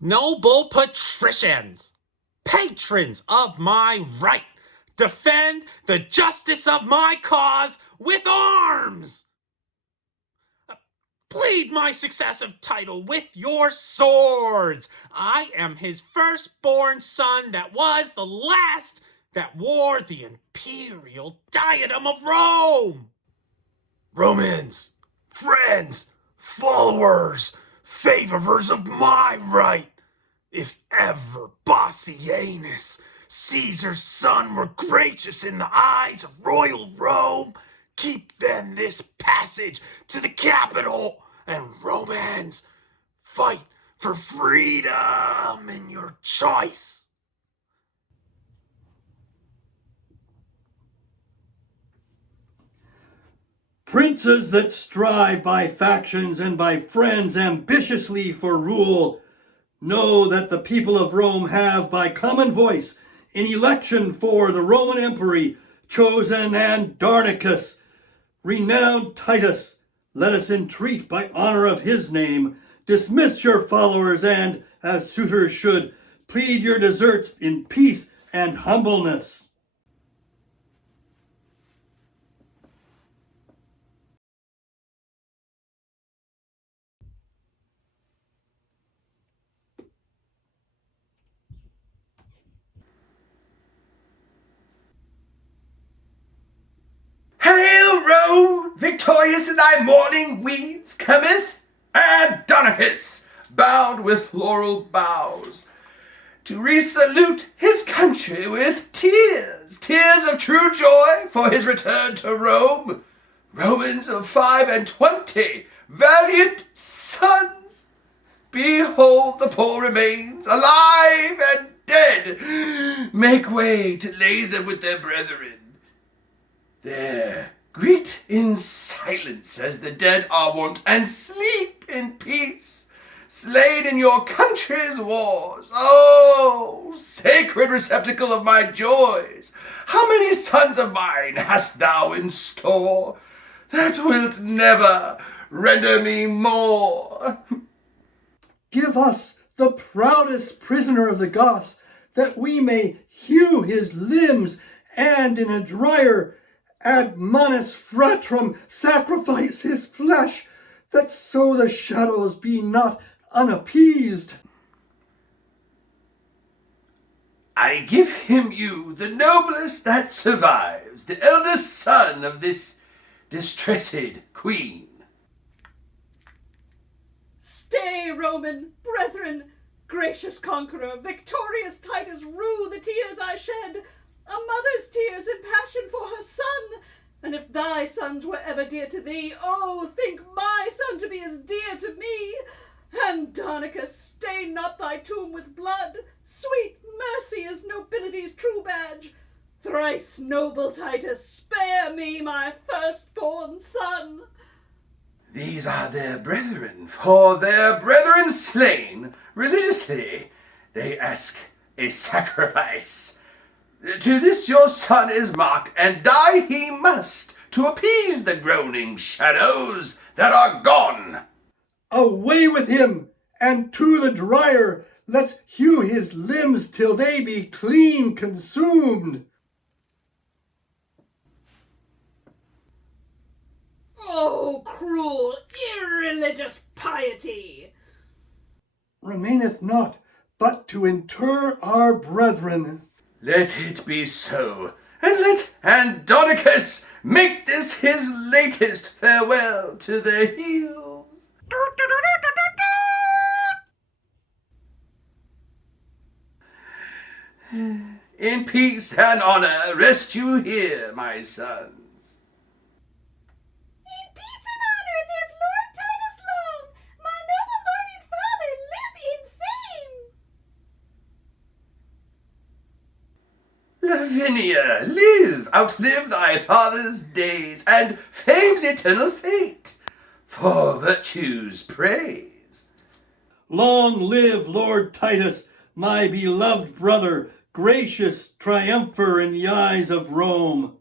Noble patricians, patrons of my right, defend the justice of my cause with arms! Plead my successive title with your swords. I am his firstborn son that was the last that wore the imperial diadem of Rome. Romans, friends, followers, favorers of my right, if ever Bassianus, Caesar's son, were gracious in the eyes of royal Rome, keep then this passage to the Capitol, and Romans, fight for freedom in your choice. Princes that strive by factions and by friends ambitiously for rule, know that the people of Rome have by common voice in election for the Roman empery chosen Andarnicus. Renowned Titus, let us entreat by honor of his name, dismiss your followers and, as suitors should, plead your deserts in peace and humbleness. Hail, Rome! Victorious in thy morning weeds cometh Andarnicus, bound with laurel boughs, to resalute his country with tears, tears of true joy for his return to Rome. Romans of 25, valiant sons, behold the poor remains, alive and dead. Make way to lay them with their brethren. There, greet in silence as the dead are wont, and sleep in peace, slain in your country's wars. Oh, sacred receptacle of my joys, how many sons of mine hast thou in store, that wilt never render me more? Give us the proudest prisoner of the Goths, that we may hew his limbs, and in a dryer ad manis fratrum sacrifice his flesh, that so the shadows be not unappeased. I give him you, the noblest that survives, the eldest son of this distressed queen. Stay, Roman brethren, gracious conqueror, victorious Titus, rue the tears I shed, a mother's tears in passion for her son. And if thy sons were ever dear to thee, oh, think my son to be as dear to me. Andarnicus, stain not thy tomb with blood. Sweet mercy is nobility's true badge. Thrice noble Titus, spare me my firstborn son. These are their brethren, for their brethren slain religiously. They ask a sacrifice. To this your son is marked, and die he must, to appease the groaning shadows that are gone. Away with him, and to the dryer let's hew his limbs till they be clean consumed. Oh, cruel, irreligious piety! Remaineth not but to inter our brethren. Let it be so, and let Andarnicus make this his latest farewell to the hills. In peace and honor rest you here, my sons. In peace and honor live Lord Titus long, my noble lord and father live in fame. Lavinia, live, outlive thy father's days, and fame's eternal fate, for virtue's praise. Long live Lord Titus, my beloved brother, gracious triumpher in the eyes of Rome.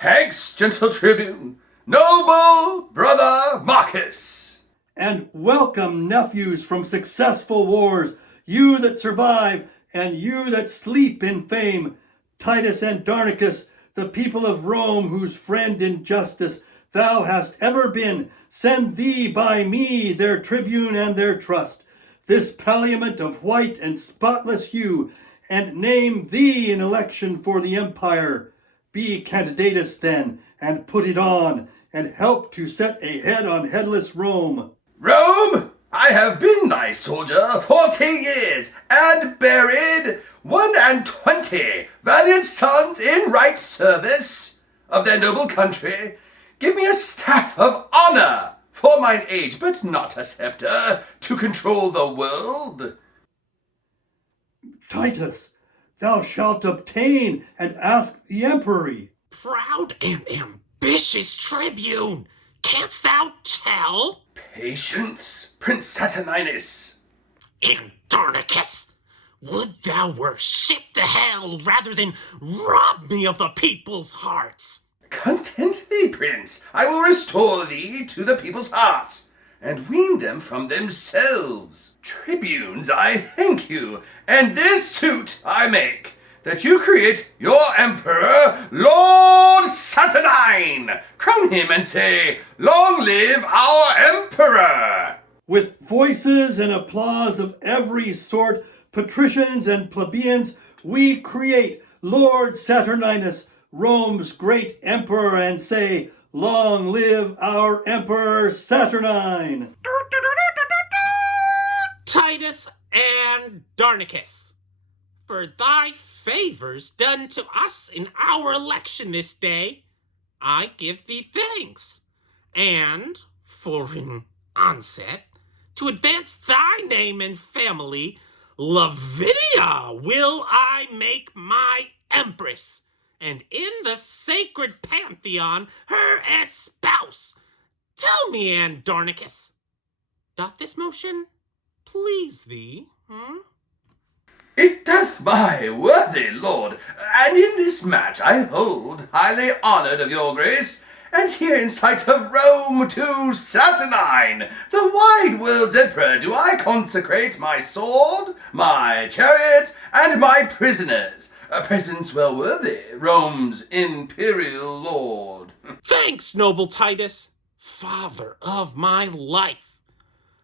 Thanks, gentle tribune, noble brother Marcus. And welcome, nephews from successful wars, you that survive, and you that sleep in fame, Titus and Andarnicus, the people of Rome, whose friend in justice thou hast ever been, send thee by me their tribune and their trust, this palliament of white and spotless hue, and name thee in election for the empire. Be candidatus then, and put it on, and help to set a head on headless Rome. Rome, I have been thy soldier 40 years, and buried 21 valiant sons in right service of their noble country. Give me a staff of honor for mine age, but not a scepter to control the world. Titus, thou shalt obtain and ask the empery. Proud and ambitious tribune, canst thou tell? Patience, Prince Saturninus. Andarnicus, would thou were shipped to hell rather than rob me of the people's hearts. Content thee, Prince. I will restore thee to the people's hearts, and wean them from themselves. Tribunes, I thank you, and this suit I make, that you create your emperor, Lord Saturnine. Crown him and say, long live our emperor. With voices and applause of every sort, patricians and plebeians, we create Lord Saturninus, Rome's great emperor, and say, long live our emperor Saturnine. Titus and Andarnicus, for thy favors done to us in our election this day, I give thee thanks. And, for in onset, to advance thy name and family, Lavinia will I make my empress, and in the sacred pantheon her espouse. Tell me, Andarnicus, doth this motion please thee? It doth, my worthy lord, and in this match I hold highly honoured of your grace, and here in sight of Rome to Saturnine, the wide world's emperor, do I consecrate my sword, my chariot, and my prisoners, a presence well worthy Rome's imperial lord. Thanks, noble Titus, father of my life.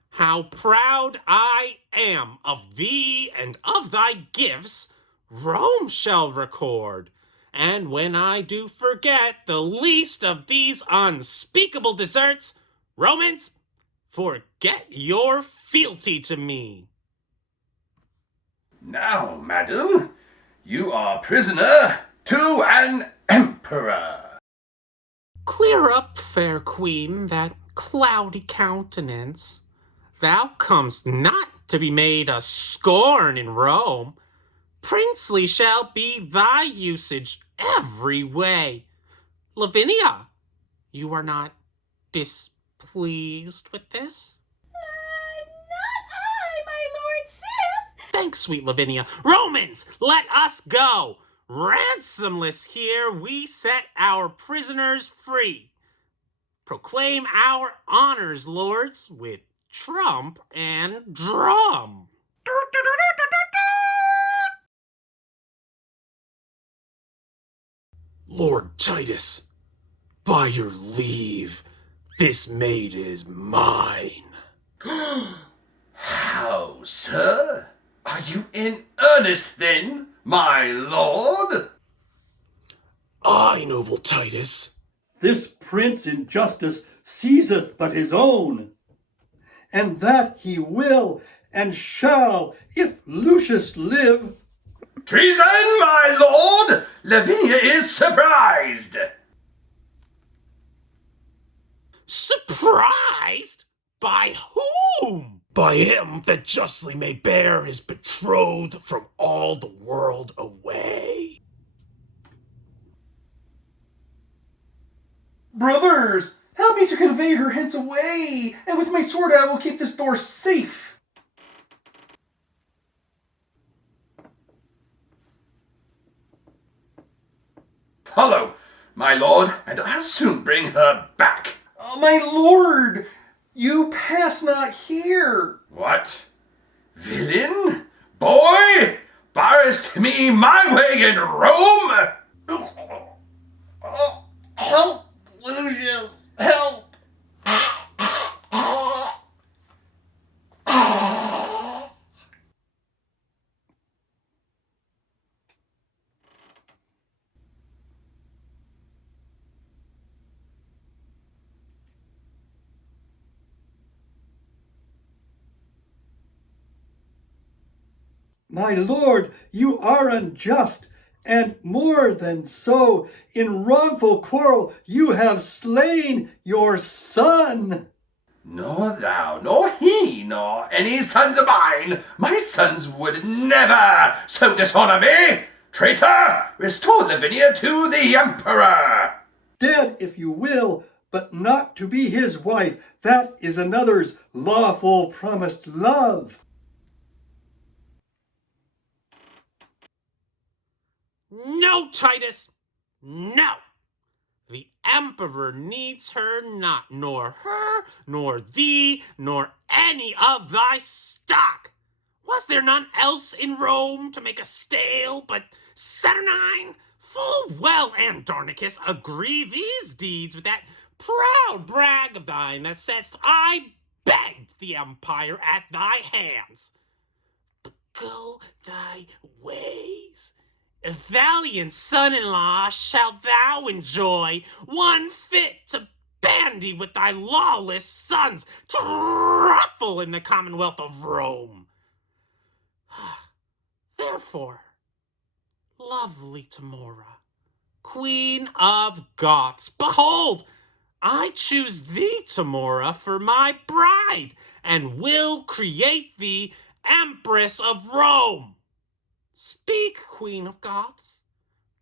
How proud I am of thee and of thy gifts, Rome shall record. And when I do forget the least of these unspeakable deserts, Romans, forget your fealty to me. Now, madam, you are prisoner to an emperor. Clear up, fair queen, that cloudy countenance. Thou comest not to be made a scorn in Rome. Princely shall be thy usage every way. Lavinia, you are not displeased with this? Not I, my lord Sith. Thanks, sweet Lavinia. Romans, let us go. Ransomless here we set our prisoners free. Proclaim our honors, lords, with trump and drum. Lord Titus, by your leave, this maid is mine. How, sir? Are you in earnest then, my lord? Aye, noble Titus. This prince in justice seizeth but his own, and that he will and shall, if Lucius live. Treason, my lord! Lavinia is surprised. Surprised? By whom? By him that justly may bear his betrothed from all the world away. Brothers, help me to convey her hence away, and with my sword I will keep this door safe. Follow, my lord, and I'll soon bring her back. My lord, you pass not here. What? Villain? Boy, barest me my way in Rome? Help, Lucius, help! My lord, you are unjust, and more than so, in wrongful quarrel you have slain your son. Nor thou, nor he, nor any sons of mine. My sons would never so dishonor me. Traitor, restore Lavinia to the emperor. Dead if you will, but not to be his wife. That is another's lawful promised love. No, Titus, no. The emperor needs her not, nor her, nor thee, nor any of thy stock. Was there none else in Rome to make a stale but saturnine? Full well, Andarnicus, agree these deeds with that proud brag of thine that saidst I begged the empire at thy hands. But go thy ways. A valiant son-in-law shalt thou enjoy, one fit to bandy with thy lawless sons, to ruffle in the commonwealth of Rome. Therefore, lovely Tamora, Queen of Goths, behold, I choose thee, Tamora, for my bride, and will create thee Empress of Rome. Speak, Queen of Goths.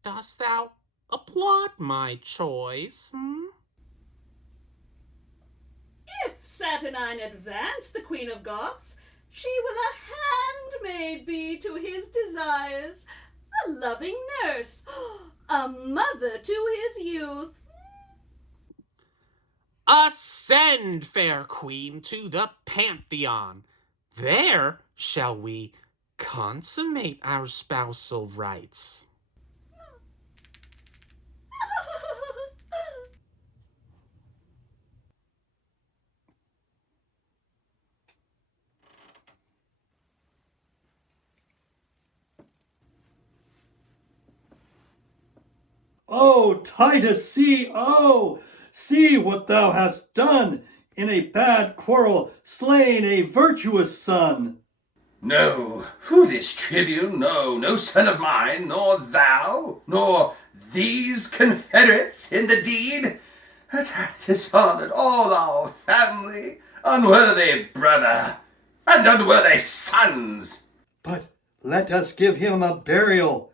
Dost thou applaud my choice? If Saturnine advance the Queen of Goths, she will a handmaid be to his desires, a loving nurse, a mother to his youth. Ascend, fair queen, to the Pantheon. There shall we consummate our spousal rights. Oh, Titus, see what thou hast done, in a bad quarrel slain a virtuous son. No, foolish tribune, no son of mine, nor thou, nor these confederates in the deed, that hath dishonored all our family, unworthy brother, and unworthy sons. But let us give him a burial,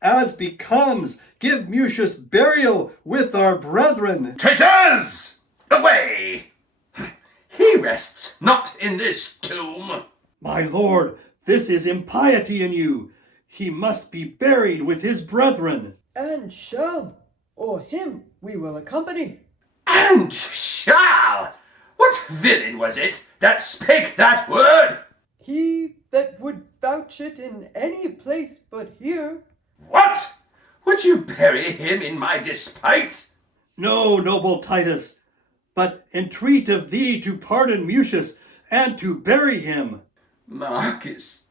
as becomes. Give Mucius burial with our brethren. Traitors, away! He rests not in this tomb. My lord, this is impiety in you. He must be buried with his brethren. And shall, or him we will accompany. And shall! What villain was it that spake that word? He that would vouch it in any place but here. What? Would you bury him in my despite? No, noble Titus, but entreat of thee to pardon Mucius and to bury him. Marcus,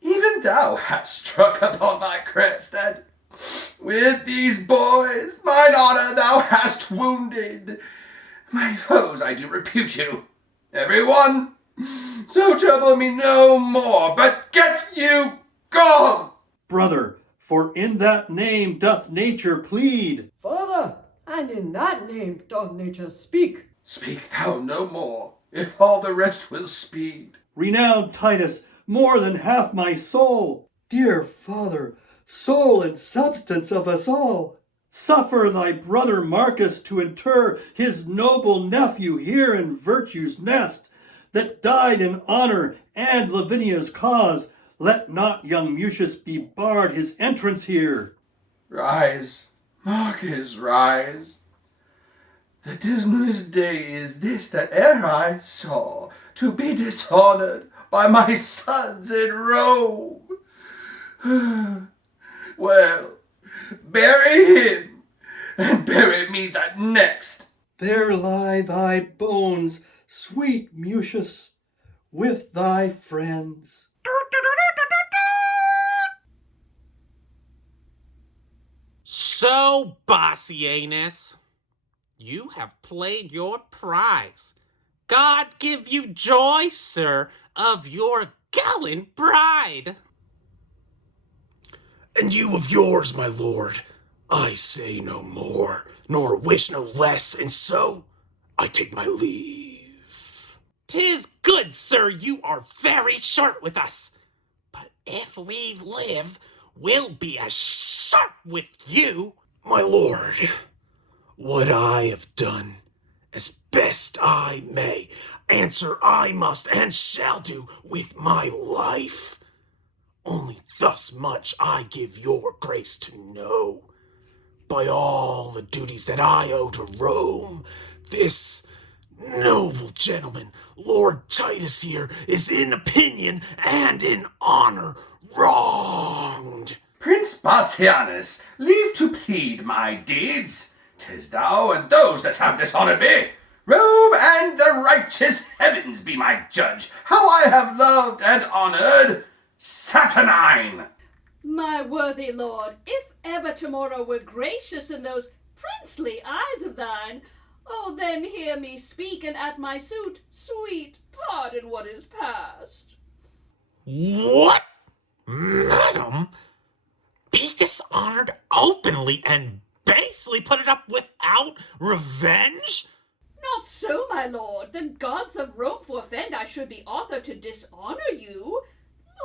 even thou hast struck upon my crest, and with these boys mine honor thou hast wounded. My foes I do repute you, every one. So trouble me no more, but get you gone. Brother, for in that name doth nature plead. Father, and in that name doth nature speak. Speak thou no more, if all the rest will speed. Renowned Titus, more than half my soul. Dear father, soul and substance of us all. Suffer thy brother Marcus to inter his noble nephew here in virtue's nest, that died in honor and Lavinia's cause. Let not young Mucius be barred his entrance here. Rise, Marcus, rise. The dismalest day is this that e'er I saw, to be dishonored, by my sons in Rome. Well, bury him, and bury me that next. There lie thy bones, sweet Mucius, with thy friends. So, Bassianus, you have played your prize. God give you joy, sir, of your gallant bride. And you of yours, my lord. I say no more, nor wish no less, and so I take my leave. 'Tis good, sir, you are very short with us. But if we live, we'll be as sharp with you. My lord, what I have done, as best I may, answer I must and shall do with my life. Only thus much I give your grace to know. By all the duties that I owe to Rome, this noble gentleman, Lord Titus here, is in opinion and in honor wronged. Prince Bassianus, leave to plead my deeds. 'Tis thou and those that have dishonored me. Rome and the righteous heavens be my judge, how I have loved and honored Saturnine. My worthy lord, if ever tomorrow were gracious in those princely eyes of thine, oh, then hear me speak, and at my suit, sweet, pardon what is past. What? Madam? Be dishonored openly and basely put it up without revenge? Not so, my lord. The gods of Rome forfend I should be author to dishonor you.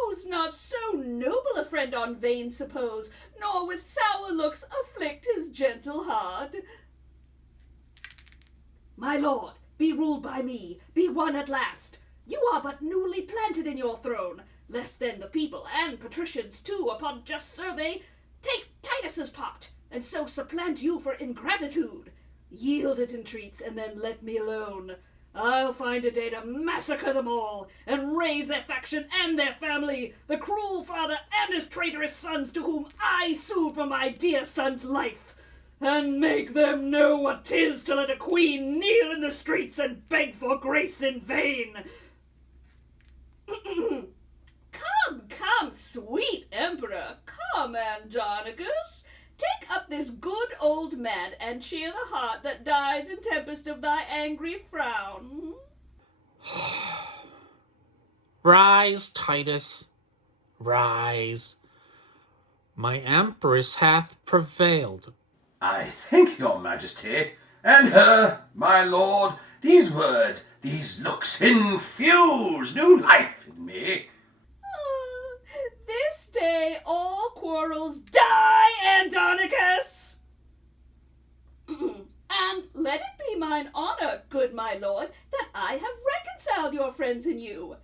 Lose not so noble a friend on vain suppose, nor with sour looks afflict his gentle heart. My lord, be ruled by me, be one at last. You are but newly planted in your throne, less than the people and patricians too, upon just survey, take Titus's part, and so supplant you for ingratitude. Yield it entreats, and then let me alone. I'll find a day to massacre them all, and raise their faction and their family, the cruel father and his traitorous sons to whom I sue for my dear son's life, and make them know what 'tis to let a queen kneel in the streets and beg for grace in vain. Come, sweet emperor, come, Andarnicus. Take up this good old man, and cheer the heart that dies in tempest of thy angry frown. Rise, Titus, rise. My empress hath prevailed. I thank your majesty, and her, my lord. These words, these looks infuse new life in me. This day all quarrels die, Andarnicus! And let it be mine honor, good my lord, that I have reconciled your friends and you.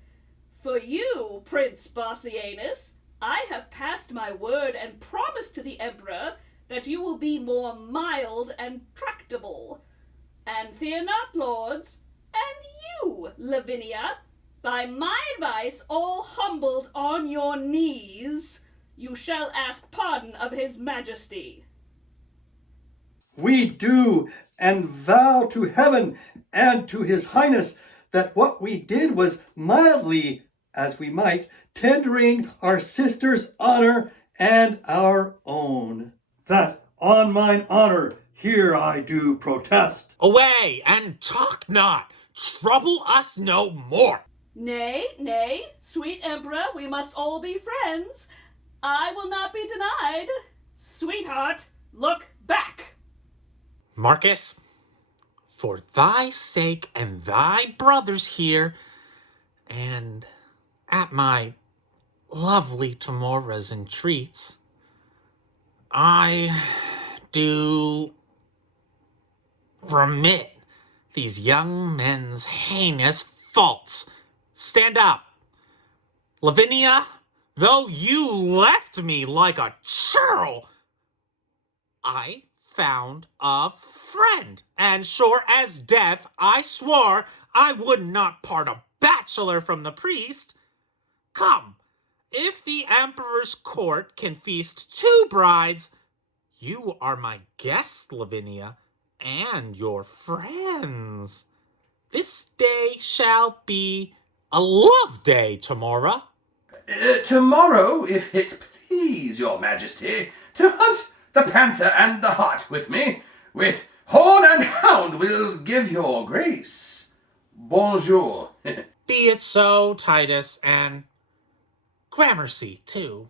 For you, Prince Bassianus, I have passed my word and promised to the emperor that you will be more mild and tractable. And fear not, lords, and you, Lavinia, by my advice, all humbled on your knees, you shall ask pardon of his majesty. We do, and vow to heaven and to his highness that what we did was mildly, as we might, tendering our sister's honor and our own. That on mine honor here I do protest. Away, and talk not. Trouble us no more. Nay, sweet emperor, we must all be friends. I will not be denied. Sweetheart, look back. Marcus, for thy sake and thy brothers here, and at my lovely Tamora's entreats, I do remit these young men's heinous faults. Stand up. Lavinia, though you left me like a churl, I found a friend, and sure as death I swore I would not part a bachelor from the priest. Come, if the emperor's court can feast 2 brides, you are my guest, Lavinia, and your friends. This day shall be a love day tomorrow. Tomorrow, if it please your majesty, to hunt the panther and the hart with me, with horn and hound will give your grace. Bonjour. Be it so, Titus, and Gramercy, too.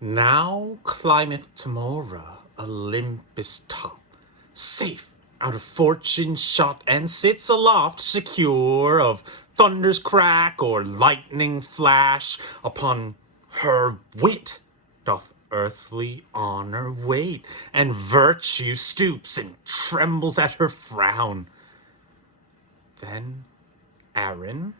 Now climbeth Timora Olympus' top, safe out of fortune's shot, and sits aloft, secure of thunder's crack or lightning flash. Upon her wit doth earthly honor wait, and virtue stoops and trembles at her frown. Then, Aaron,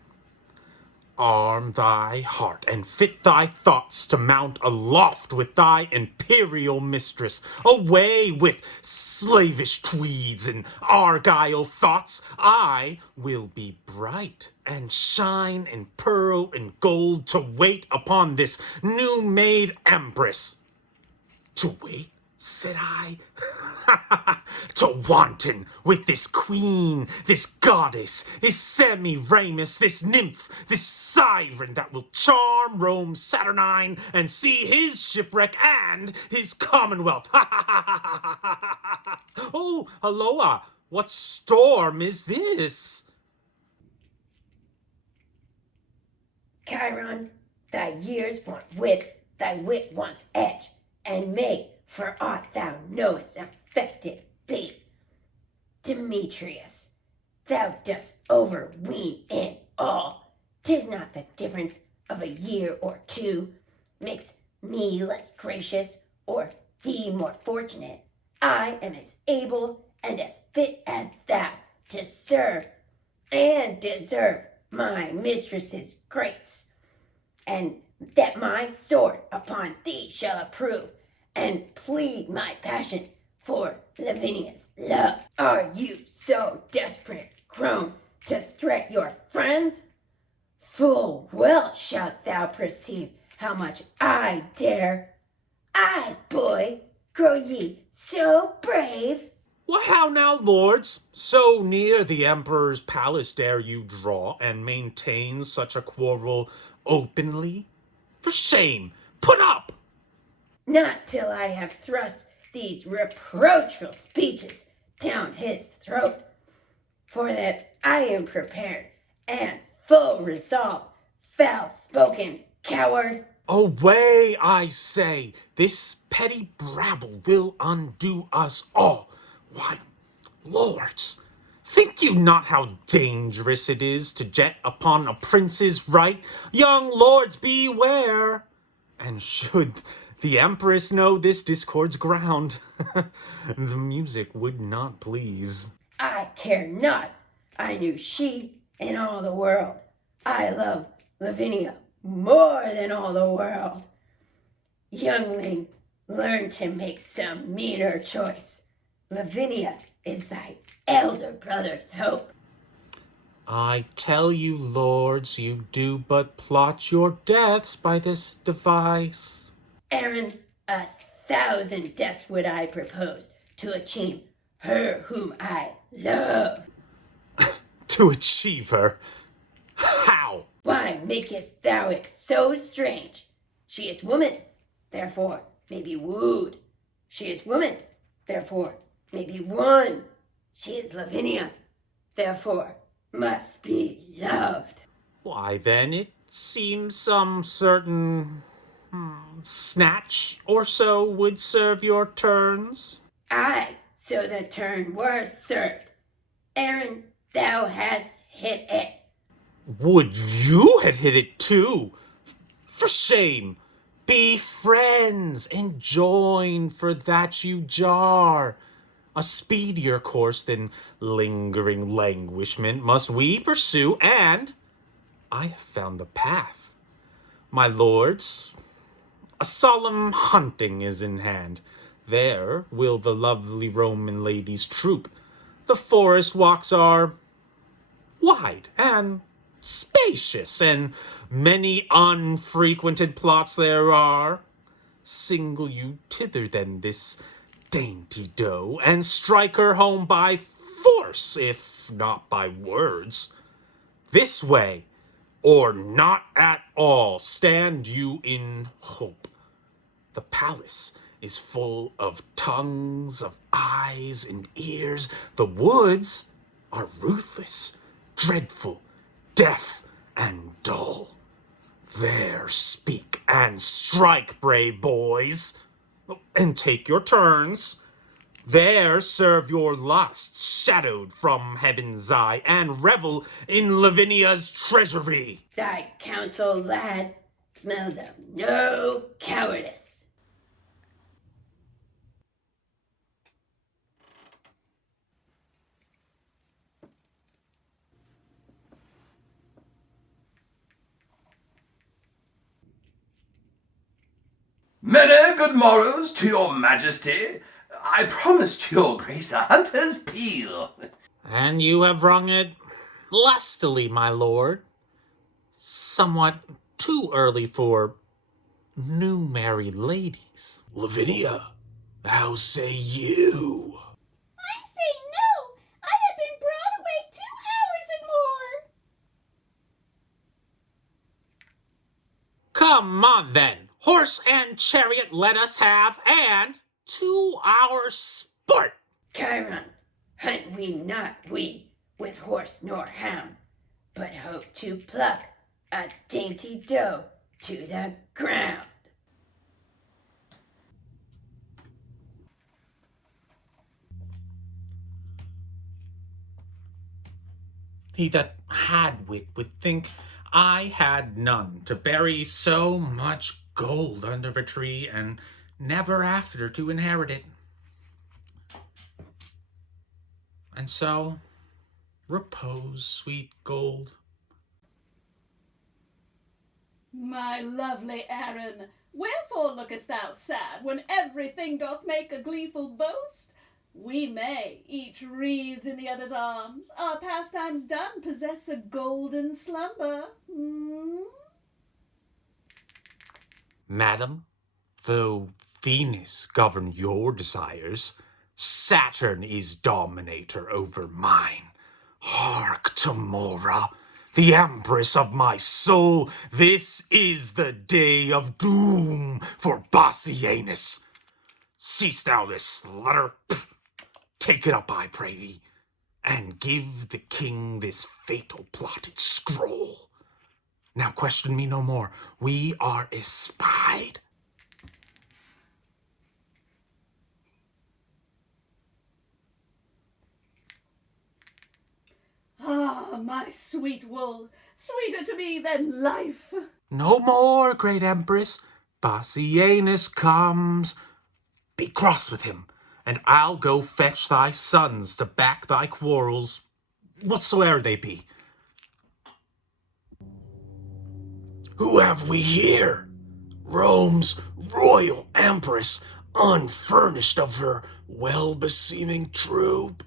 arm thy heart, and fit thy thoughts to mount aloft with thy imperial mistress. Away with slavish tweeds and argyle thoughts. I will be bright and shine in pearl and gold, to wait upon this new-made empress. To wait, said I, to wanton with this queen, this goddess, this Semiramis, this nymph, this siren that will charm Rome Saturnine and see his shipwreck and his commonwealth. Oh, Aloha, what storm is this? Chiron, thy years want wit, thy wit wants edge, and may, for aught thou knowest, affected be. Demetrius, thou dost overween in all. 'Tis not the difference of a year or 2 makes me less gracious, or thee more fortunate. I am as able and as fit as thou to serve and deserve my mistress's grace, and that my sword upon thee shall approve and plead my passion for Lavinia's love. Are you so desperate grown to threat your friends? Full well shalt thou perceive how much I dare. I, boy, grow ye so brave? Well, how now, lords? So near the emperor's palace dare you draw and maintain such a quarrel openly? For shame! Put up! Not till I have thrust these reproachful speeches down his throat. For that I am prepared and full resolve, foul-spoken coward. Away, I say! This petty brabble will undo us all. Why, lords, think you not how dangerous it is to jet upon a prince's right? Young lords, beware! And should the empress know this discord's ground, the music would not please. I care not. I knew she in all the world. I love Lavinia more than all the world. Youngling, learn to make some meaner choice. Lavinia is thy elder brother's hope. I tell you, lords, you do but plot your deaths by this device. Aaron, 1,000 deaths would I propose to achieve her whom I love. To achieve her? How? Why makest thou it so strange? She is woman, therefore may be wooed. She is woman, therefore may be won. She is Lavinia, therefore must be loved. Why, then, it seems some certain snatch or so would serve your turns. Aye, so the turn were served. Aaron, thou hast hit it. Would you had hit it too? For shame! Be friends and join for that you jar. A speedier course than lingering languishment must we pursue, and I have found the path. My lords, a solemn hunting is in hand. There will the lovely Roman ladies troop. The forest walks are wide and spacious, and many unfrequented plots there are. Single you thither then this dainty doe, and strike her home by force, if not by words. This way, or not at all, stand you in hope. The palace is full of tongues, of eyes and ears. The woods are ruthless, dreadful, deaf, and dull. There speak and strike, brave boys, and take your turns. There serve your lusts, shadowed from heaven's eye, and revel in Lavinia's treasury. Thy counsel, lad, smells of no cowardice. Many good morrows to your majesty. I promised your grace a hunter's peal. And you have rung it lustily, my lord. Somewhat too early for new married ladies. Lavinia, how say you? I say no! I have been brought away 2 hours and more! Come on then, horse and chariot let us have, and 2 hours sport. Chiron, hunt we not we with horse nor hound, but hope to pluck a dainty doe to the ground. He that had wit would think I had none, to bury so much gold under a tree, and never after to inherit it. And so, repose, sweet gold. My lovely Aaron, wherefore lookest thou sad, when everything doth make a gleeful boast? We may, each wreathed in the other's arms, our pastimes done, possess a golden slumber. Madam, though Venus govern your desires, Saturn is dominator over mine. Hark to Mora, the empress of my soul. This is the day of doom for Bassianus. Seest thou this letter? Take it up, I pray thee, and give the king this fatal plotted scroll. Now question me no more. We are espied. Ah, my sweet wool, sweeter to me than life. No more, great empress. Bassianus comes. Be cross with him, and I'll go fetch thy sons to back thy quarrels, whatsoe'er they be. Who have we here? Rome's royal empress, unfurnished of her well-beseeming troop.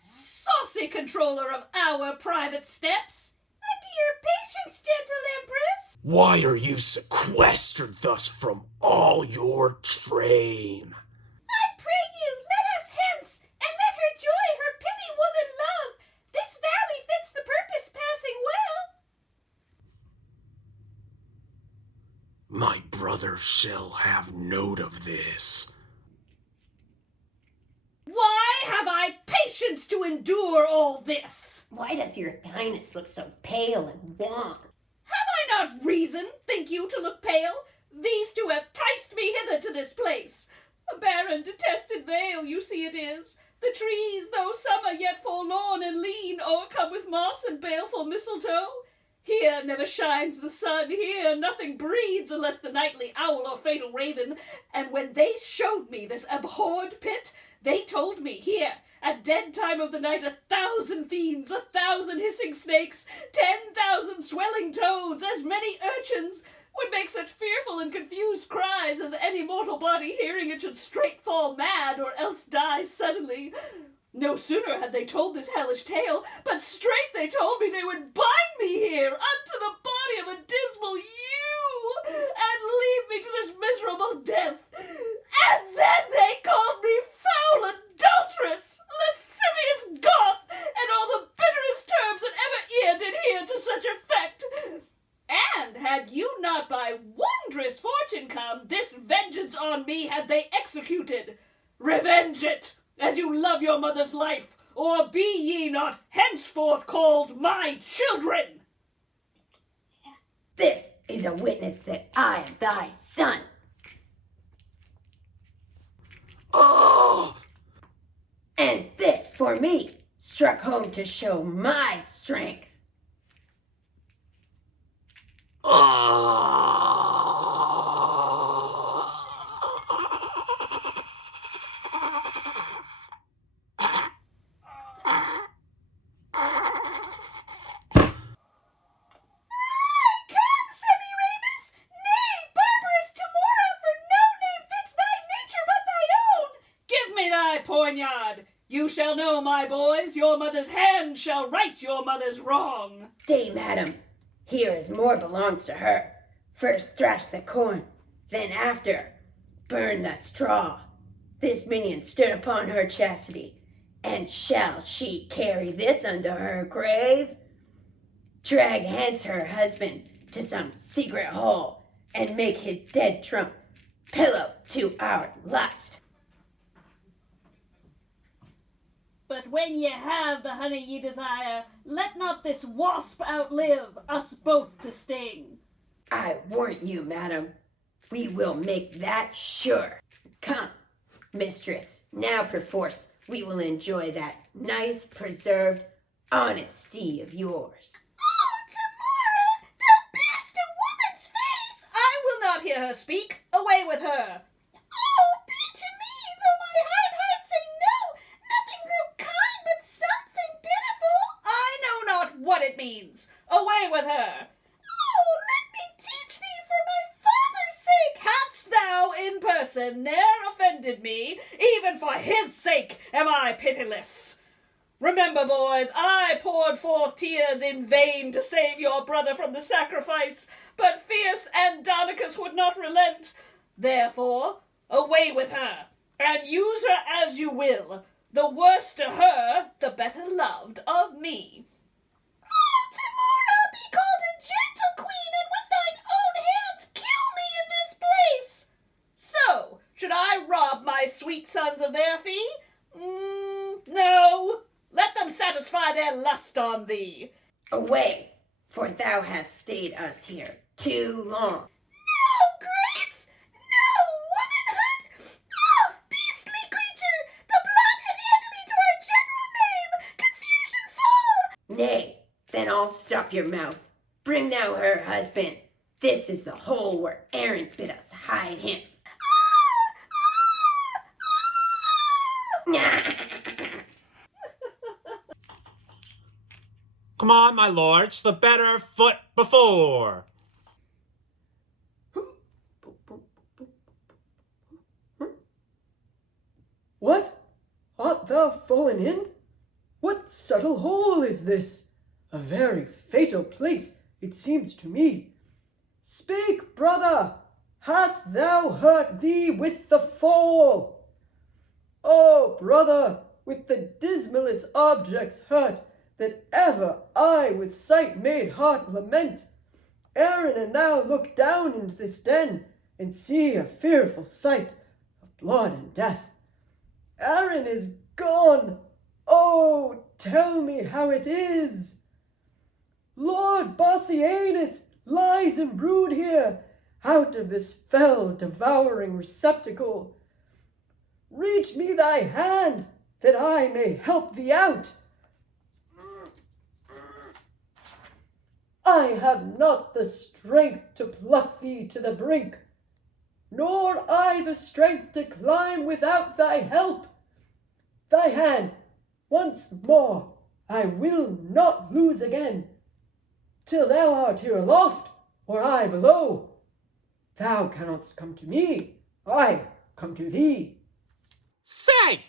Saucy controller of our private steps. Under your patience, gentle empress! Why are you sequestered thus from all your train? I pray you, let us hence, and let her joy her pilly woolen love. This valley fits the purpose passing well. My brother shall have note of this. Why have I patience to endure all this? Why doth your highness look so pale and wan? Have I not reason, think you, to look pale? These two have ticed me hither to this place. A barren, detested vale, you see it is. The trees, though summer, yet forlorn and lean, o'ercome with moss and baleful mistletoe. Here never shines the sun, here nothing breeds unless the nightly owl or fatal raven. And when they showed me this abhorred pit, they told me here, at dead time of the night, 1,000 fiends, 1,000 hissing snakes, 10,000 swelling toads, as many urchins, would make such fearful and confused cries as any mortal body hearing it should straight fall mad or else die suddenly. No sooner had they told this hellish tale, but straight they told me they would bind me here unto the body of a dismal ewe, and leave me to this miserable death. And then they called me foul adulteress, lascivious Goth, and all the bitterest terms that ever ear did hear to such effect. And had you not by wondrous fortune come, this vengeance on me had they executed. Revenge it, as you love your mother's life, or be ye not henceforth called my children. This is a witness that I am thy son. Oh! And this, for me, struck home to show my strength. Poignard, you shall know, my boys, your mother's hand shall right your mother's wrong. Stay, madam. Here is more belongs to her. First thrash the corn, then after burn the straw. This minion stood upon her chastity, and shall she carry this unto her grave? Drag hence her husband to some secret hole, and make his dead trump pillow to our lust. But when ye have the honey ye desire, let not this wasp outlive us both to sting. I warrant you, madam, we will make that sure. Come, mistress, now perforce we will enjoy that nice preserved honesty of yours. Oh, Tamora, thou bear'st a woman's face! I will not hear her speak. Away with her. Oh, be to me, though my heart say no, nothing so kind but something pitiful. I know not what it means. Away with her. Oh, let me teach thee for my father's sake. Hadst thou in person ne'er offended me, even for his sake am I pitiless. Remember, boys, I poured forth tears in vain to save your brother from the sacrifice, but fierce Andarnicus would not relent. Therefore, away with her, and use her as you will. The worse to her, the better loved of me. Oh, Tamora, be called a gentle queen, and with thine own hands kill me in this place. So, should I rob my sweet sons of their fee? No. Let them satisfy their lust on thee. Away, for thou hast stayed us here too long. No, Grace! No, womanhood! Oh, beastly creature! The blood and enemy to our general name! Confusion full! Nay, then I'll stop your mouth. Bring thou her husband. This is the hole where Aaron bid us hide him. Come on, my lords, the better foot before. What? Art thou fallen in? What subtle hole is this? A very fatal place, it seems to me. Speak, brother! Hast thou hurt thee with the fall? Oh, brother, with the dismalest objects hurt, that ever I with sight made heart lament. Aaron and thou look down into this den, and see a fearful sight of blood and death. Aaron is gone. Oh, tell me how it is. Lord Bassianus lies imbrued here, out of this fell devouring receptacle. Reach me thy hand, that I may help thee out. I have not the strength to pluck thee to the brink, nor I the strength to climb without thy help. Thy hand, once more, I will not lose again, till thou art here aloft, or I below. Thou cannot come to me, I come to thee. Say,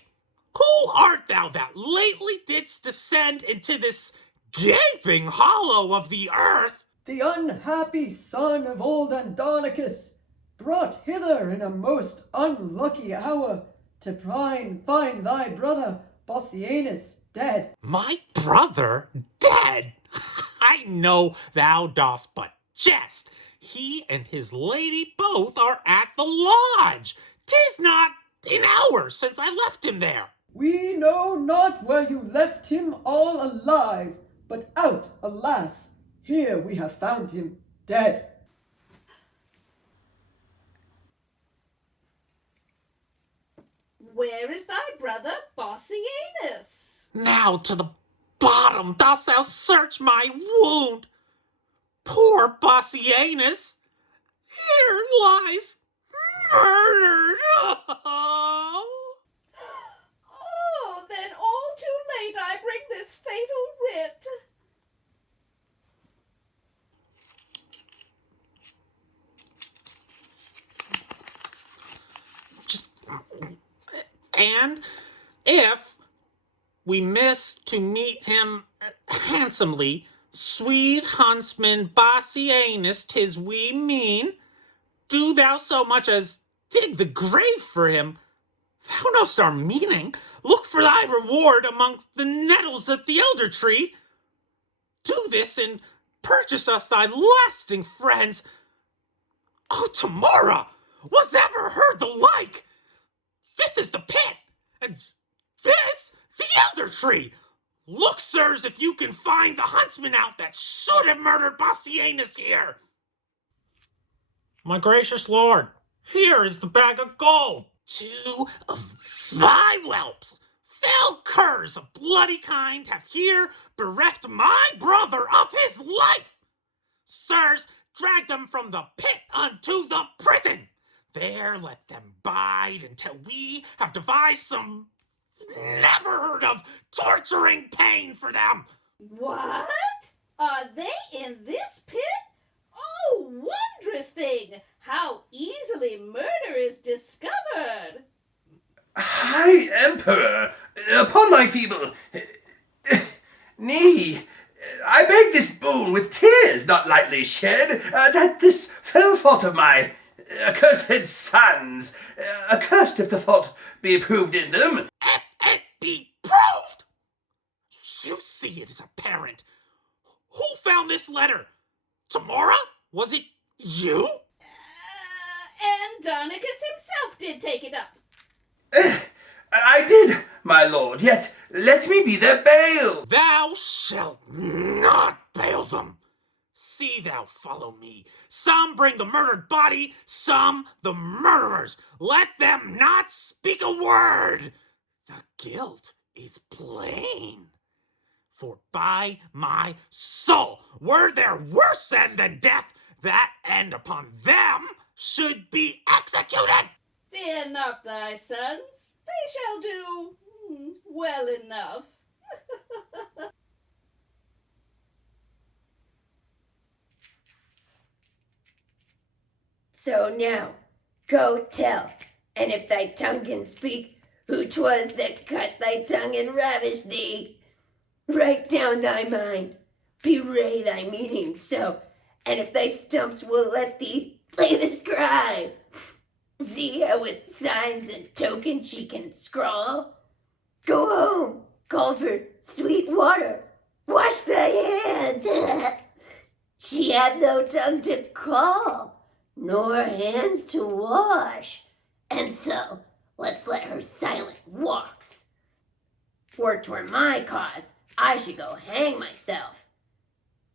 who art thou that lately didst descend into this gaping hollow of the earth? The unhappy son of old Andarnicus, brought hither in a most unlucky hour to find thy brother Bassianus dead. My brother dead? I know thou dost but jest. He and his lady both are at the lodge. 'Tis not an hour since I left him there. We know not where you left him all alive, but out, alas, here we have found him dead. Where is thy brother Bassianus? Now to the bottom dost thou search my wound. Poor Bassianus, here lies murdered. Oh, then all too late I bring this fatal writ. And if we miss to meet him handsomely, sweet huntsman Bassianus, 'tis we mean, do thou so much as dig the grave for him. Thou know'st our meaning. Look for thy reward amongst the nettles at the elder tree. Do this and purchase us thy lasting friends. Oh, Tamara, was ever heard the like? This is the pit, and this the elder tree. Look, sirs, if you can find the huntsman out that should have murdered Bassianus here. My gracious lord, here is the bag of gold. 2 of thy whelps, fell curs of bloody kind, have here bereft my brother of his life. Sirs, drag them from the pit unto the prison. There let them bide until we have devised some never heard of torturing pain for them. What? Are they in this pit? Oh, wondrous thing! How easily murder is discovered! High Emperor, upon my feeble knee, I beg this boon with tears not lightly shed, that this fell fault of my accursed sons, accursed if the fault be approved in them. If it be proved, you see it is apparent. Who found this letter? Tamara? Was it you? Andarnicus himself did take it up. I did, my lord, yet let me be their bail. Thou shalt not bail them. See thou follow me. Some bring the murdered body, some the murderers. Let them not speak a word. The guilt is plain. For by my soul, were there worse end than death, that end upon them should be executed. Fear not thy sons. They shall do well enough. So now, go tell, and if thy tongue can speak, who 'twas that cut thy tongue and ravished thee. Write down thy mind, bewray thy meaning so, and if thy stumps will let thee, play the scribe. See how with signs and tokens she can scrawl. Go home, call for sweet water, wash thy hands. She had no tongue to call, nor hands to wash, and so let's let her silent walks. For 'twere my cause, I should go hang myself,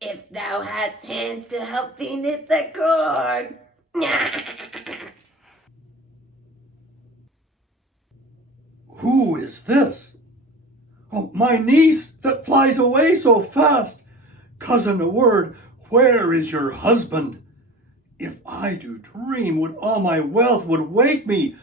if thou hadst hands to help thee knit the cord. Who is this? Oh, my niece that flies away so fast. Cousin, a word, where is your husband? If I do dream, would all my wealth would wake me.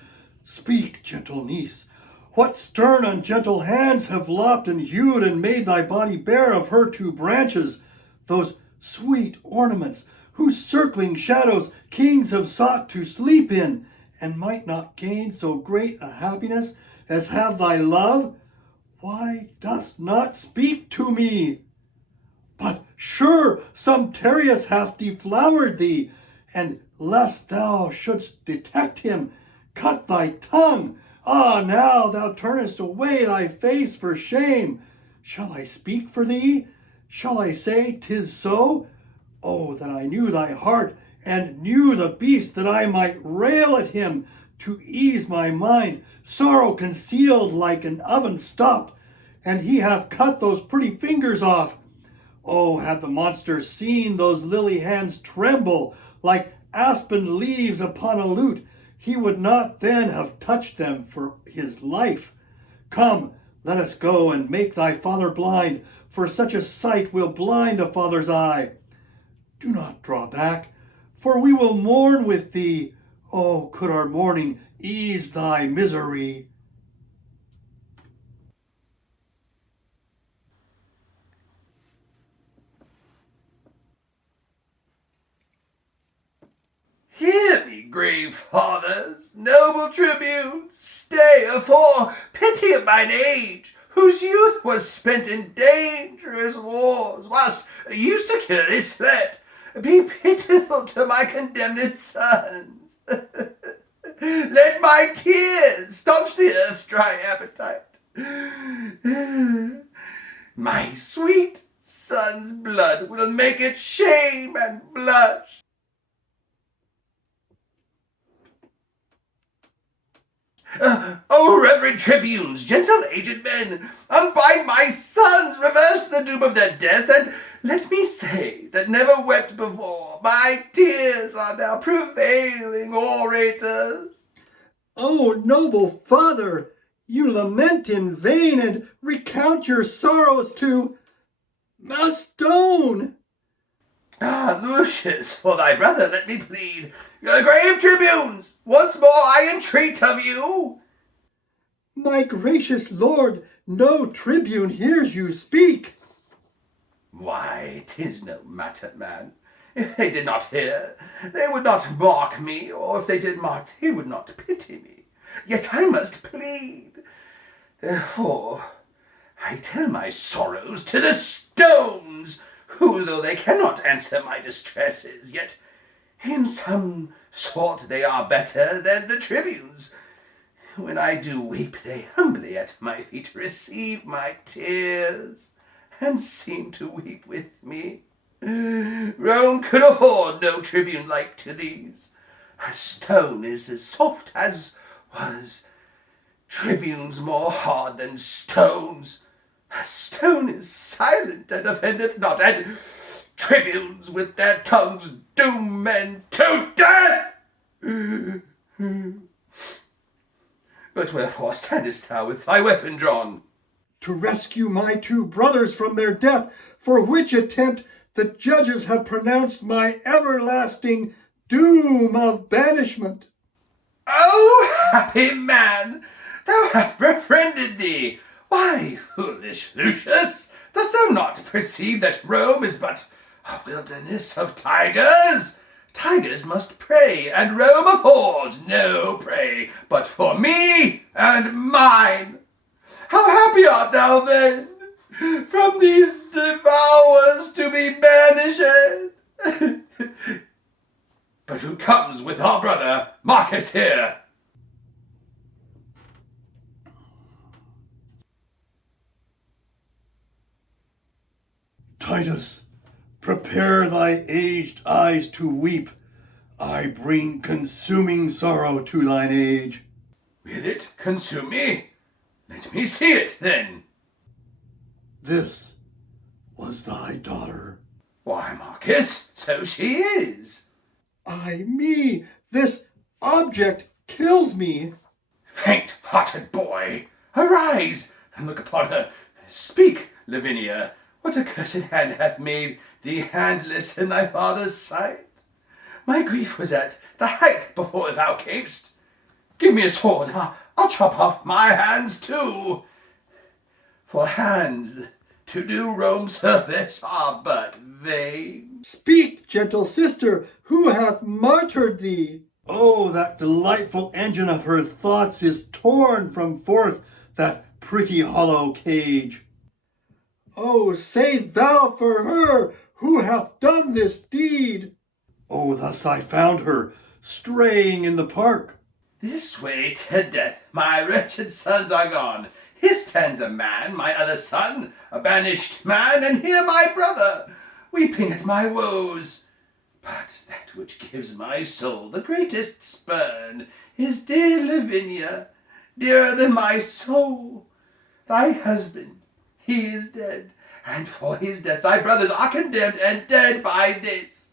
Speak, gentle niece. What stern ungentle hands have lopped and hewed and made thy body bare of her two branches, those sweet ornaments, whose circling shadows kings have sought to sleep in, and might not gain so great a happiness as have thy love? Why dost not speak to me? But sure some Tereus hath deflowered thee, and lest thou shouldst detect him, cut thy tongue. Ah, now thou turnest away thy face for shame. Shall I speak for thee? Shall I say 'tis so? Oh, that I knew thy heart, and knew the beast, that I might rail at him, to ease my mind, sorrow concealed like an oven stopped, and he hath cut those pretty fingers off. Oh, had the monster seen those lily hands tremble like aspen leaves upon a lute, he would not then have touched them for his life. Come, let us go and make thy father blind, for such a sight will blind a father's eye. Do not draw back, for we will mourn with thee. Oh, could our mourning ease thy misery. Hear me, grave fathers, noble tribunes, stay for pity of mine age, whose youth was spent in dangerous wars, whilst you securely slept. Be pitiful to my condemned sons. Let my tears staunch the earth's dry appetite. My sweet son's blood will make it shame and blush. O reverend tribunes, gentle aged men, unbind my sons, reverse the doom of their death, and let me say that never wept before, my tears are now prevailing orators. Oh, noble father, you lament in vain and recount your sorrows to a stone. Ah, Lucius, for thy brother let me plead. Grave tribunes, once more I entreat of you. My gracious lord, no tribune hears you speak. Why, 'tis no matter, man. If they did not hear, they would not mock me, or if they did mock, they would not pity me. Yet I must plead. Therefore, I tell my sorrows to the stones, who, though they cannot answer my distresses, yet in some sort they are better than the tribunes. When I do weep, they humbly at my feet receive my tears, and seem to weep with me. Rome could afford no tribune like to these. A stone is as soft as was, tribunes more hard than stones. A stone is silent and offendeth not, and tribunes with their tongues doom men to death. But wherefore standest thou with thy weapon drawn? To rescue my two brothers from their death, for which attempt the judges have pronounced my everlasting doom of banishment. O happy man, thou hast befriended thee. Why, foolish Lucius, dost thou not perceive that Rome is but a wilderness of tigers? Tigers must prey, and Rome affords no prey but for me and mine. How happy art thou then, from these devourers to be banished? But who comes with our brother Marcus here? Titus, prepare thy aged eyes to weep. I bring consuming sorrow to thine age. Will it consume me? Let me see it, then. This was thy daughter. Why, Marcus, so she is. Ay me, this object kills me. Faint-hearted boy, arise and look upon her. Speak, Lavinia, What accursed hand hath made thee handless in thy father's sight? My grief was at the height before thou camest. Give me a sword, I'll chop off my hands too. For hands to do Rome service are but vain. Speak, gentle sister, who hath martyred thee? Oh, that delightful engine of her thoughts is torn from forth that pretty hollow cage. Oh, say thou for her who hath done this deed. Oh, thus I found her, straying in the park. This way to death, my wretched sons are gone. Here stands a man, my other son, a banished man, and here my brother, weeping at my woes. But that which gives my soul the greatest spurn is dear Lavinia, dearer than my soul. Thy husband, he is dead, and for his death thy brothers are condemned and dead by this.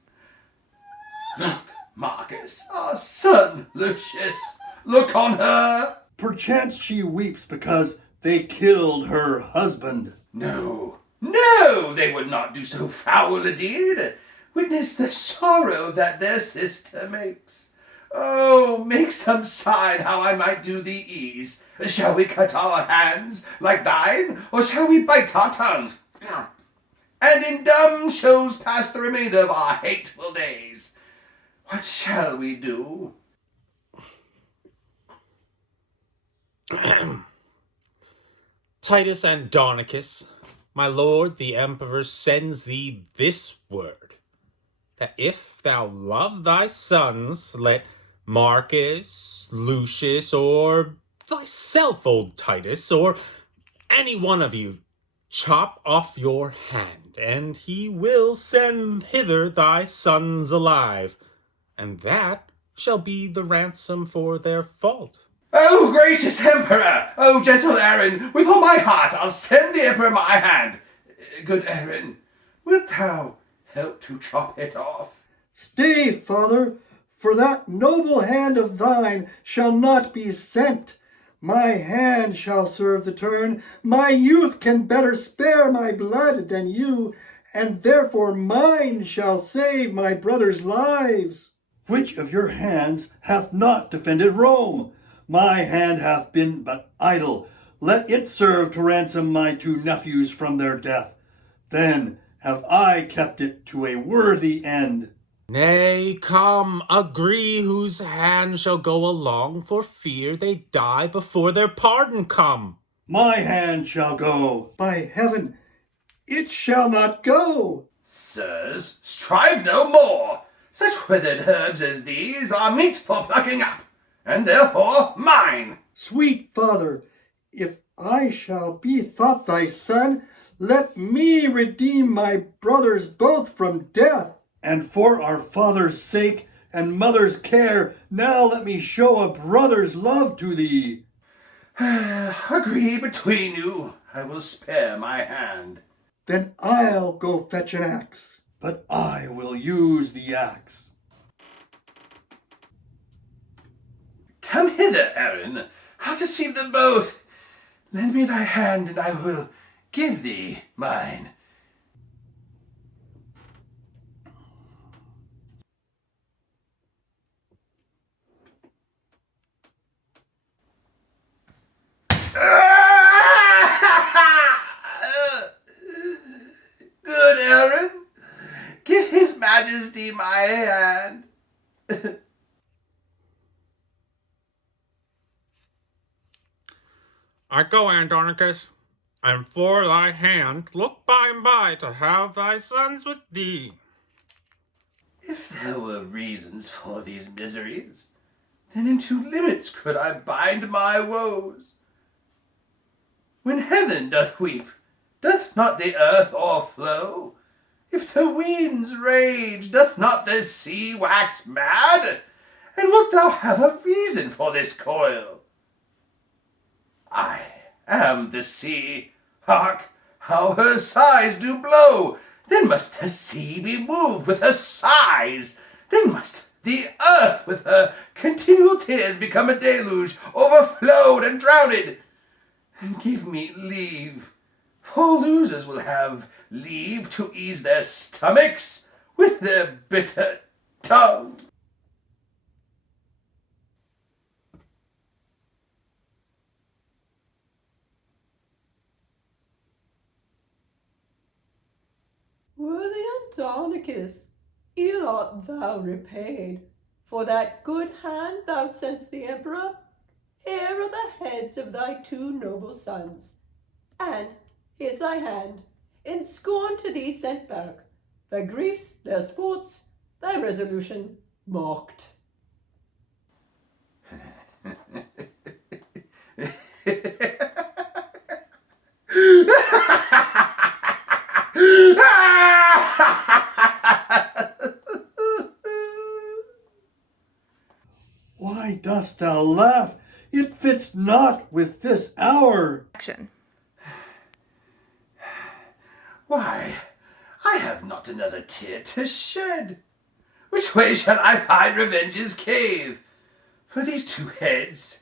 Look, Marcus, our son, Lucius, look on her. Perchance she weeps because they killed her husband. No, no, they would not do so foul a deed. Witness the sorrow that their sister makes. Oh, make some sign how I might do thee ease. Shall we cut our hands like thine, or shall we bite our tongues? And in dumb shows pass the remainder of our hateful days. What shall we do? Titus Andarnicus, my lord the emperor sends thee this word, that if thou love thy sons, let Marcus, Lucius, or thyself, old Titus, or any one of you chop off your hand, and he will send hither thy sons alive, and that shall be the ransom for their fault. Oh, gracious emperor! Oh, gentle Aaron, with all my heart I'll send the emperor my hand. Good Aaron, wilt thou help to chop it off? Stay, father, for that noble hand of thine shall not be sent. My hand shall serve the turn. My youth can better spare my blood than you, and therefore mine shall save my brothers' lives. Which of your hands hath not defended Rome? My hand hath been but idle. Let it serve to ransom my two nephews from their death. Then have I kept it to a worthy end. Nay, come, agree whose hand shall go along, for fear they die before their pardon come. My hand shall go. By heaven, it shall not go. Sirs, strive no more. Such withered herbs as these are meet for plucking up, and therefore mine. Sweet father, if I shall be thought thy son, let me redeem my brothers both from death. And for our father's sake and mother's care, now let me show a brother's love to thee. Agree between you, I will spare my hand. Then I'll go fetch an axe, but I will use the axe. Come hither, Aaron. I'll deceive them both. Lend me thy hand, and I will give thee mine. Good Aaron, give his majesty my hand. I go, Andarnicus, and for thy hand look by and by to have thy sons with thee. If there were reasons for these miseries, then into limits could I bind my woes. When heaven doth weep, doth not the earth o'erflow? If the winds rage, doth not the sea wax mad? And wilt thou have a reason for this coil? I am the sea. Hark, how her sighs do blow! Then must the sea be moved with her sighs. Then must the earth with her continual tears become a deluge, overflowed and drowned. And give me leave, for losers will have leave to ease their stomachs with their bitter tongue. Worthy Andarnicus, ill art thou repaid. For that good hand thou sent'st the emperor, here are the heads of thy 2 noble sons. And here's thy hand, in scorn to thee sent back, thy griefs, their sports, thy resolution mocked. Why dost thou laugh? It fits not with this hour. Action. Why, I have not another tear to shed. Which way shall I find revenge's cave? For these 2 heads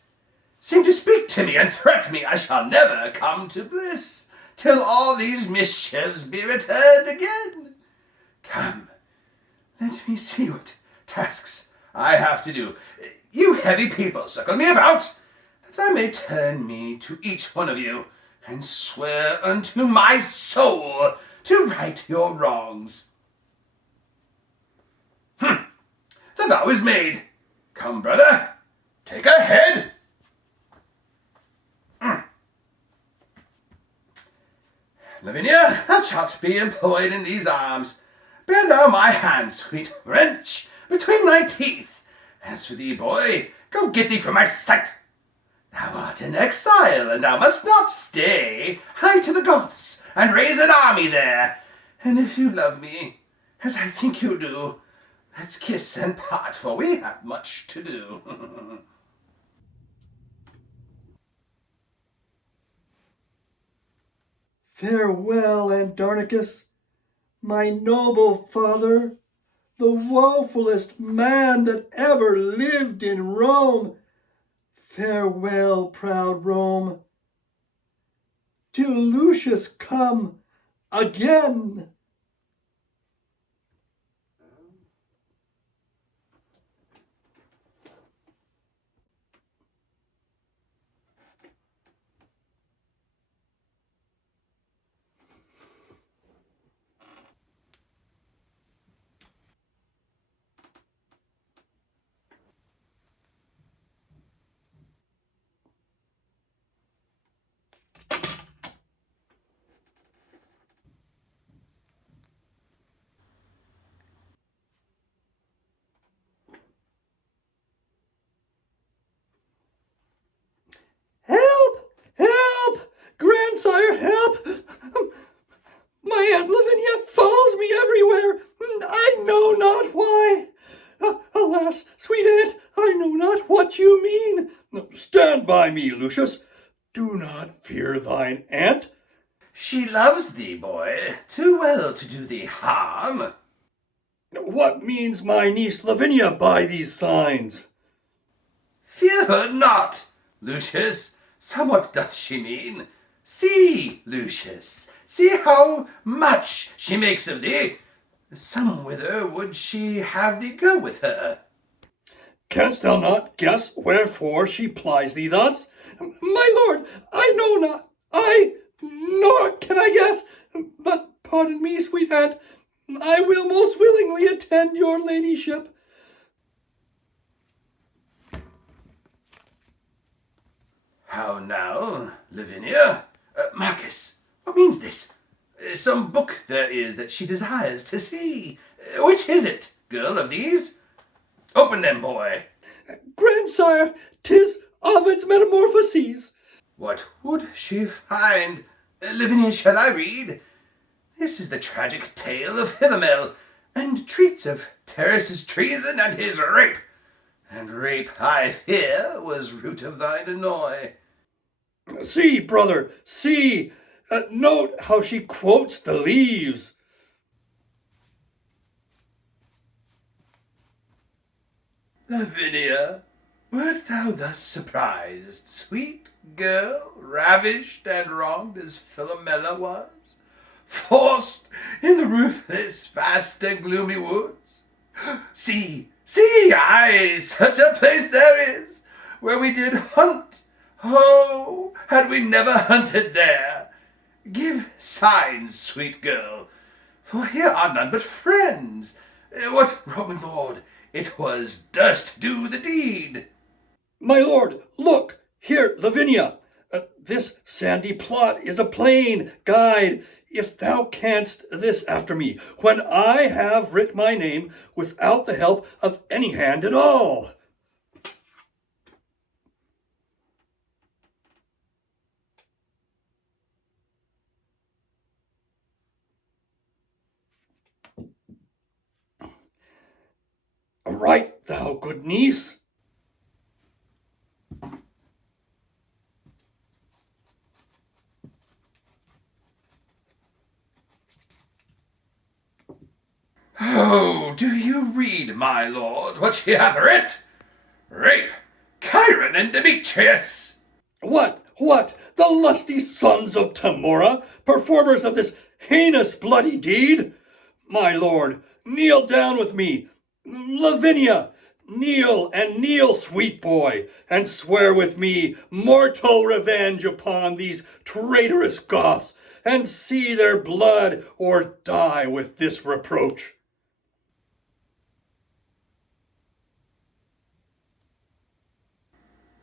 seem to speak to me and threat me I shall never come to bliss, till all these mischiefs be returned again. Come, let me see what tasks I have to do. You heavy people, circle me about, that I may turn me to each one of you, and swear unto my soul to right your wrongs. The vow is made. Come, brother, take a head. Lavinia, thou shalt be employed in these arms. Bear thou my hand, sweet wretch, between thy teeth. As for thee, boy, go get thee from my sight. Thou art in exile, and thou must not stay. Hie to the Goths, and raise an army there. And if you love me, as I think you do, let's kiss and part, for we have much to do. Farewell, Andarnicus, my noble father, the woefulest man that ever lived in Rome. Farewell, proud Rome, till Lucius come again. Help! Help! Grandsire, help! My Aunt Lavinia follows me everywhere. I know not why. Alas, sweet aunt, I know not what you mean. Stand by me, Lucius. Do not fear thine aunt. She loves thee, boy, too well to do thee harm. What means my niece Lavinia by these signs? Fear her not, Lucius. Somewhat doth she mean. See, Lucius, see how much she makes of thee. Somewhither would she have thee go with her. Canst thou not guess wherefore she plies thee thus? My lord, I know not. Nor can I guess. But pardon me, sweet aunt, I will most willingly attend your ladyship. How now, Lavinia? Marcus, what means this? Some book there is that she desires to see. Which is it, girl, of these? Open them, boy. Grandsire, 'tis Ovid's Metamorphoses. What would she find? Lavinia, shall I read? This is the tragic tale of Philomel, and treats of Titus' treason and his rape. And rape, I fear, was root of thine annoy. See, brother, see. Note how she quotes the leaves. Lavinia, wert thou thus surprised, sweet girl, ravished and wronged as Philomela was? forced in the ruthless, vast and gloomy woods. See, aye, such a place there is, where we did hunt. Oh, had we never hunted there? Give signs, sweet girl, for here are none but friends. What, Roman lord, it was durst do the deed. My lord, look, here, Lavinia. This sandy plot is a plain guide. If thou canst this after me, when I have writ my name without the help of any hand at all. Right, thou good niece. Oh, do you read, my lord, what she hath writ? Rape, Chiron and Demetrius. What? The lusty sons of Tamora, performers of this heinous bloody deed? My lord, kneel down with me. Lavinia, kneel, sweet boy, and swear with me mortal revenge upon these traitorous Goths, and see their blood or die with this reproach.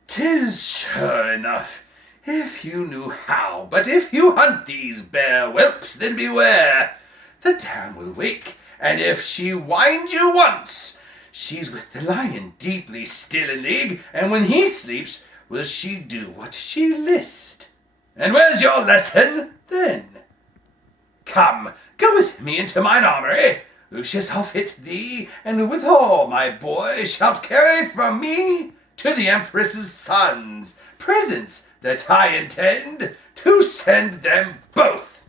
'Tis sure enough, if you knew how. But if you hunt these bare whelps, then beware. The dam will wake, and if she wind you once, she's with the lion deeply still in league, and when he sleeps, will she do what she list. And where's your lesson, then? Come, go with me into mine armory. Lucius, I'll fit thee, and withal, my boy, shalt carry from me to the Empress's sons presents that I intend to send them both.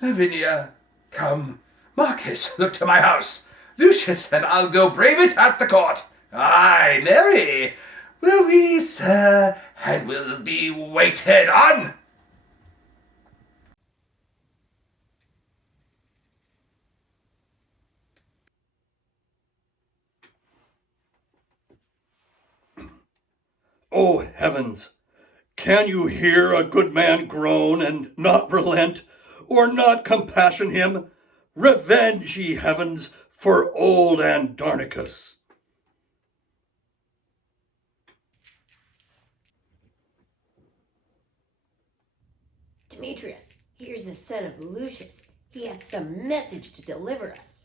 Lavinia, come. Marcus, look to my house. Lucius and I'll go brave it at the court. Aye, Mary, will we, sir, and will be waited on. O heavens! Can you hear a good man groan and not relent, or not compassion him? Revenge, ye heavens, for old Andarnicus. Demetrius, here's the son of Lucius. He hath some message to deliver us.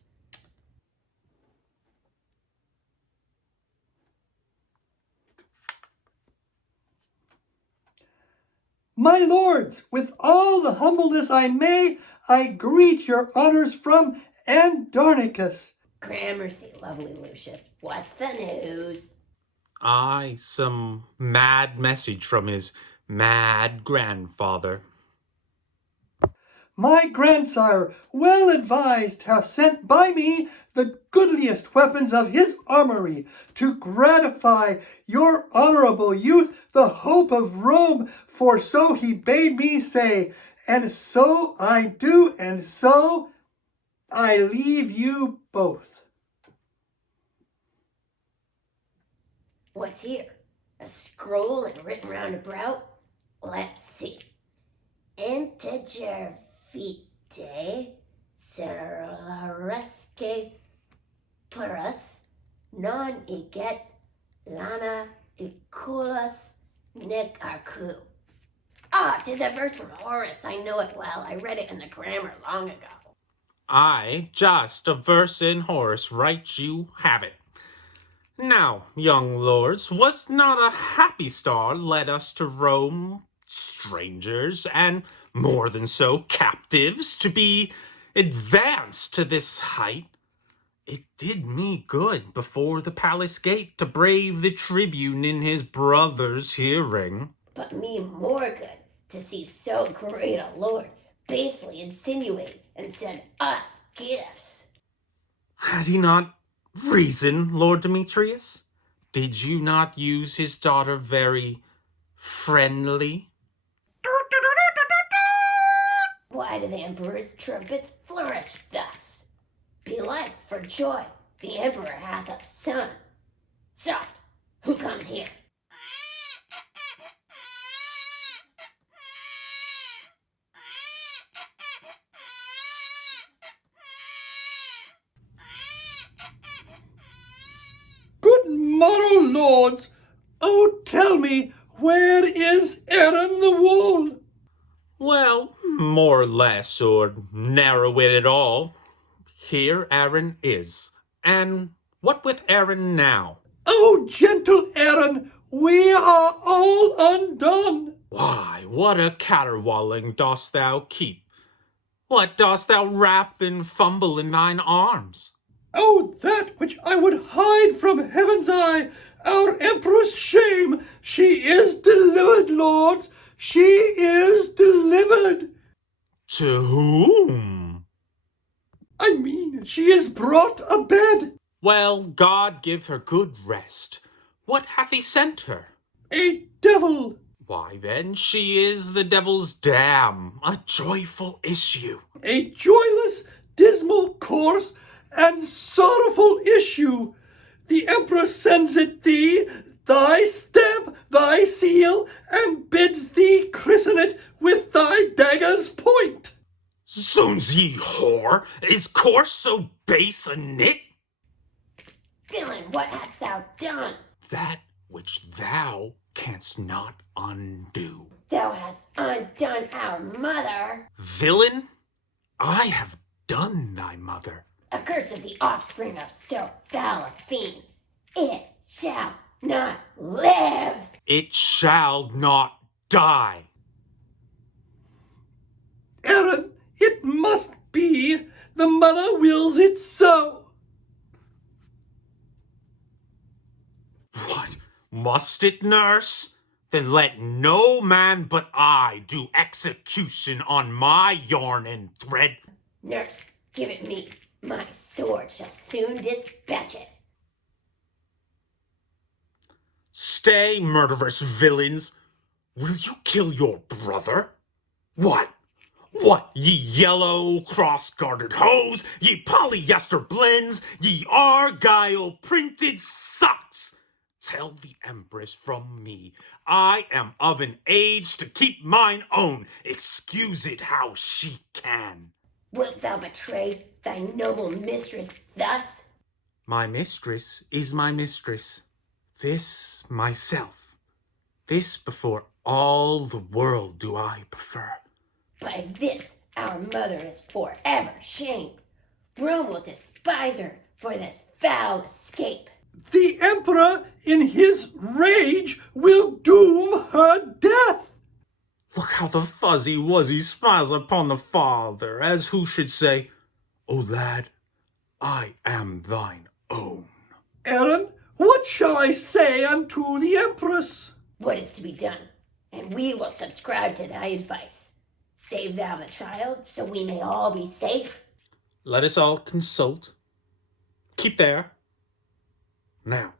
My lords, with all the humbleness I may, I greet your honors from Andarnicus. Gramercy, lovely Lucius. What's the news? Aye, some mad message from his mad grandfather. My grandsire, well advised, hath sent by me the goodliest weapons of his armory to gratify your honorable youth, the hope of Rome, for so he bade me say, and so I do, and so I leave you both. What's here? A scroll and written round about? Let's see. Integer vitae ceresque purus non eget lana eculus nec arcu. Ah, 'tis a verse from Horace. I know it well. I read it in the grammar long ago. Aye, just a verse in Horace, right you have it. Now, young lords, was not a happy star led us to Rome, strangers, and more than so, captives, to be advanced to this height? It did me good before the palace gate to brave the tribune in his brother's hearing. But me more good to see so great a lord basely insinuate and send us gifts. Had he not reason, Lord Demetrius? Did you not use his daughter very friendly? Why do the emperor's trumpets flourish thus? Belike for joy the emperor hath a son. Soft, who comes here? Good morrow, lords. Oh, tell me, where is Aaron the Wall? Well, more or less, or narrow it at all. Here Aaron is. And what with Aaron now? Oh, gentle Aaron, we are all undone. Why, what a caterwauling dost thou keep? What dost thou wrap and fumble in thine arms? Oh, that which I would hide from heaven's eye, our empress' shame. She is delivered, lords. She is delivered. To whom? I mean, she is brought a bed. Well, God give her good rest. What hath he sent her? A devil. Why, then, she is the devil's dam, a joyful issue. A joyless, dismal course and sorrowful issue. The emperor sends it thee, thy stamp, thy seal, and bids thee christen it with thy dagger's point. Zounds, ye whore, is course so base a knit? Villain, what hast thou done? That which thou canst not undo. Thou hast undone our mother. Villain, I have done thy mother. Accursed of the offspring of so foul a fiend, it shall not live. It shall not die. Aaron, it must be. The mother wills it so. What, must it, nurse? Then let no man but I do execution on my yarn and thread. Nurse, give it me. My sword shall soon dispatch it. Stay, murderous villains. Will you kill your brother? What? What, ye yellow cross-gartered hose, ye polyester blends, ye argyle-printed socks? Tell the empress from me, I am of an age to keep mine own. Excuse it how she can. Wilt thou betray thy noble mistress thus? My mistress is my mistress. This myself. This before all the world do I prefer. By this our mother is forever shamed. Rome will despise her for this foul escape. The emperor, in his rage, will doom her death. Look how the fuzzy wuzzy smiles upon the father, as who should say, O lad, I am thine own. Aaron, what shall I say unto the empress? What is to be done? And we will subscribe to thy advice. Save thou the child, so we may all be safe. Let us all consult. Keep there. Now,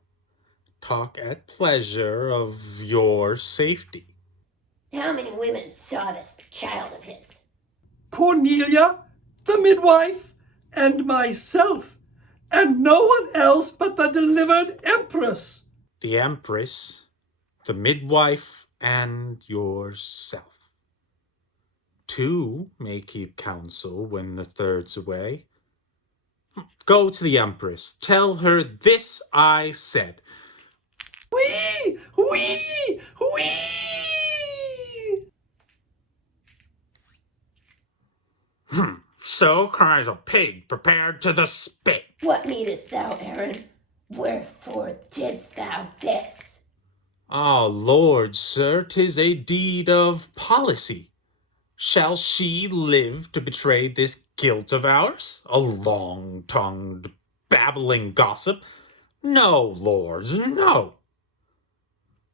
talk at pleasure of your safety. How many women saw this child of his? Cornelia, the midwife, and myself, and no one else but the delivered empress. The empress, the midwife, and yourself. Two may keep counsel when the third's away. Go to the empress. Tell her this I said. Wee! Wee! Wee! So cries a pig prepared to the spit. What meanest thou, Aaron? Wherefore didst thou this? Ah, lord, sir, 'tis a deed of policy. Shall she live to betray this guilt of ours? A long-tongued, babbling gossip? No, lords, no.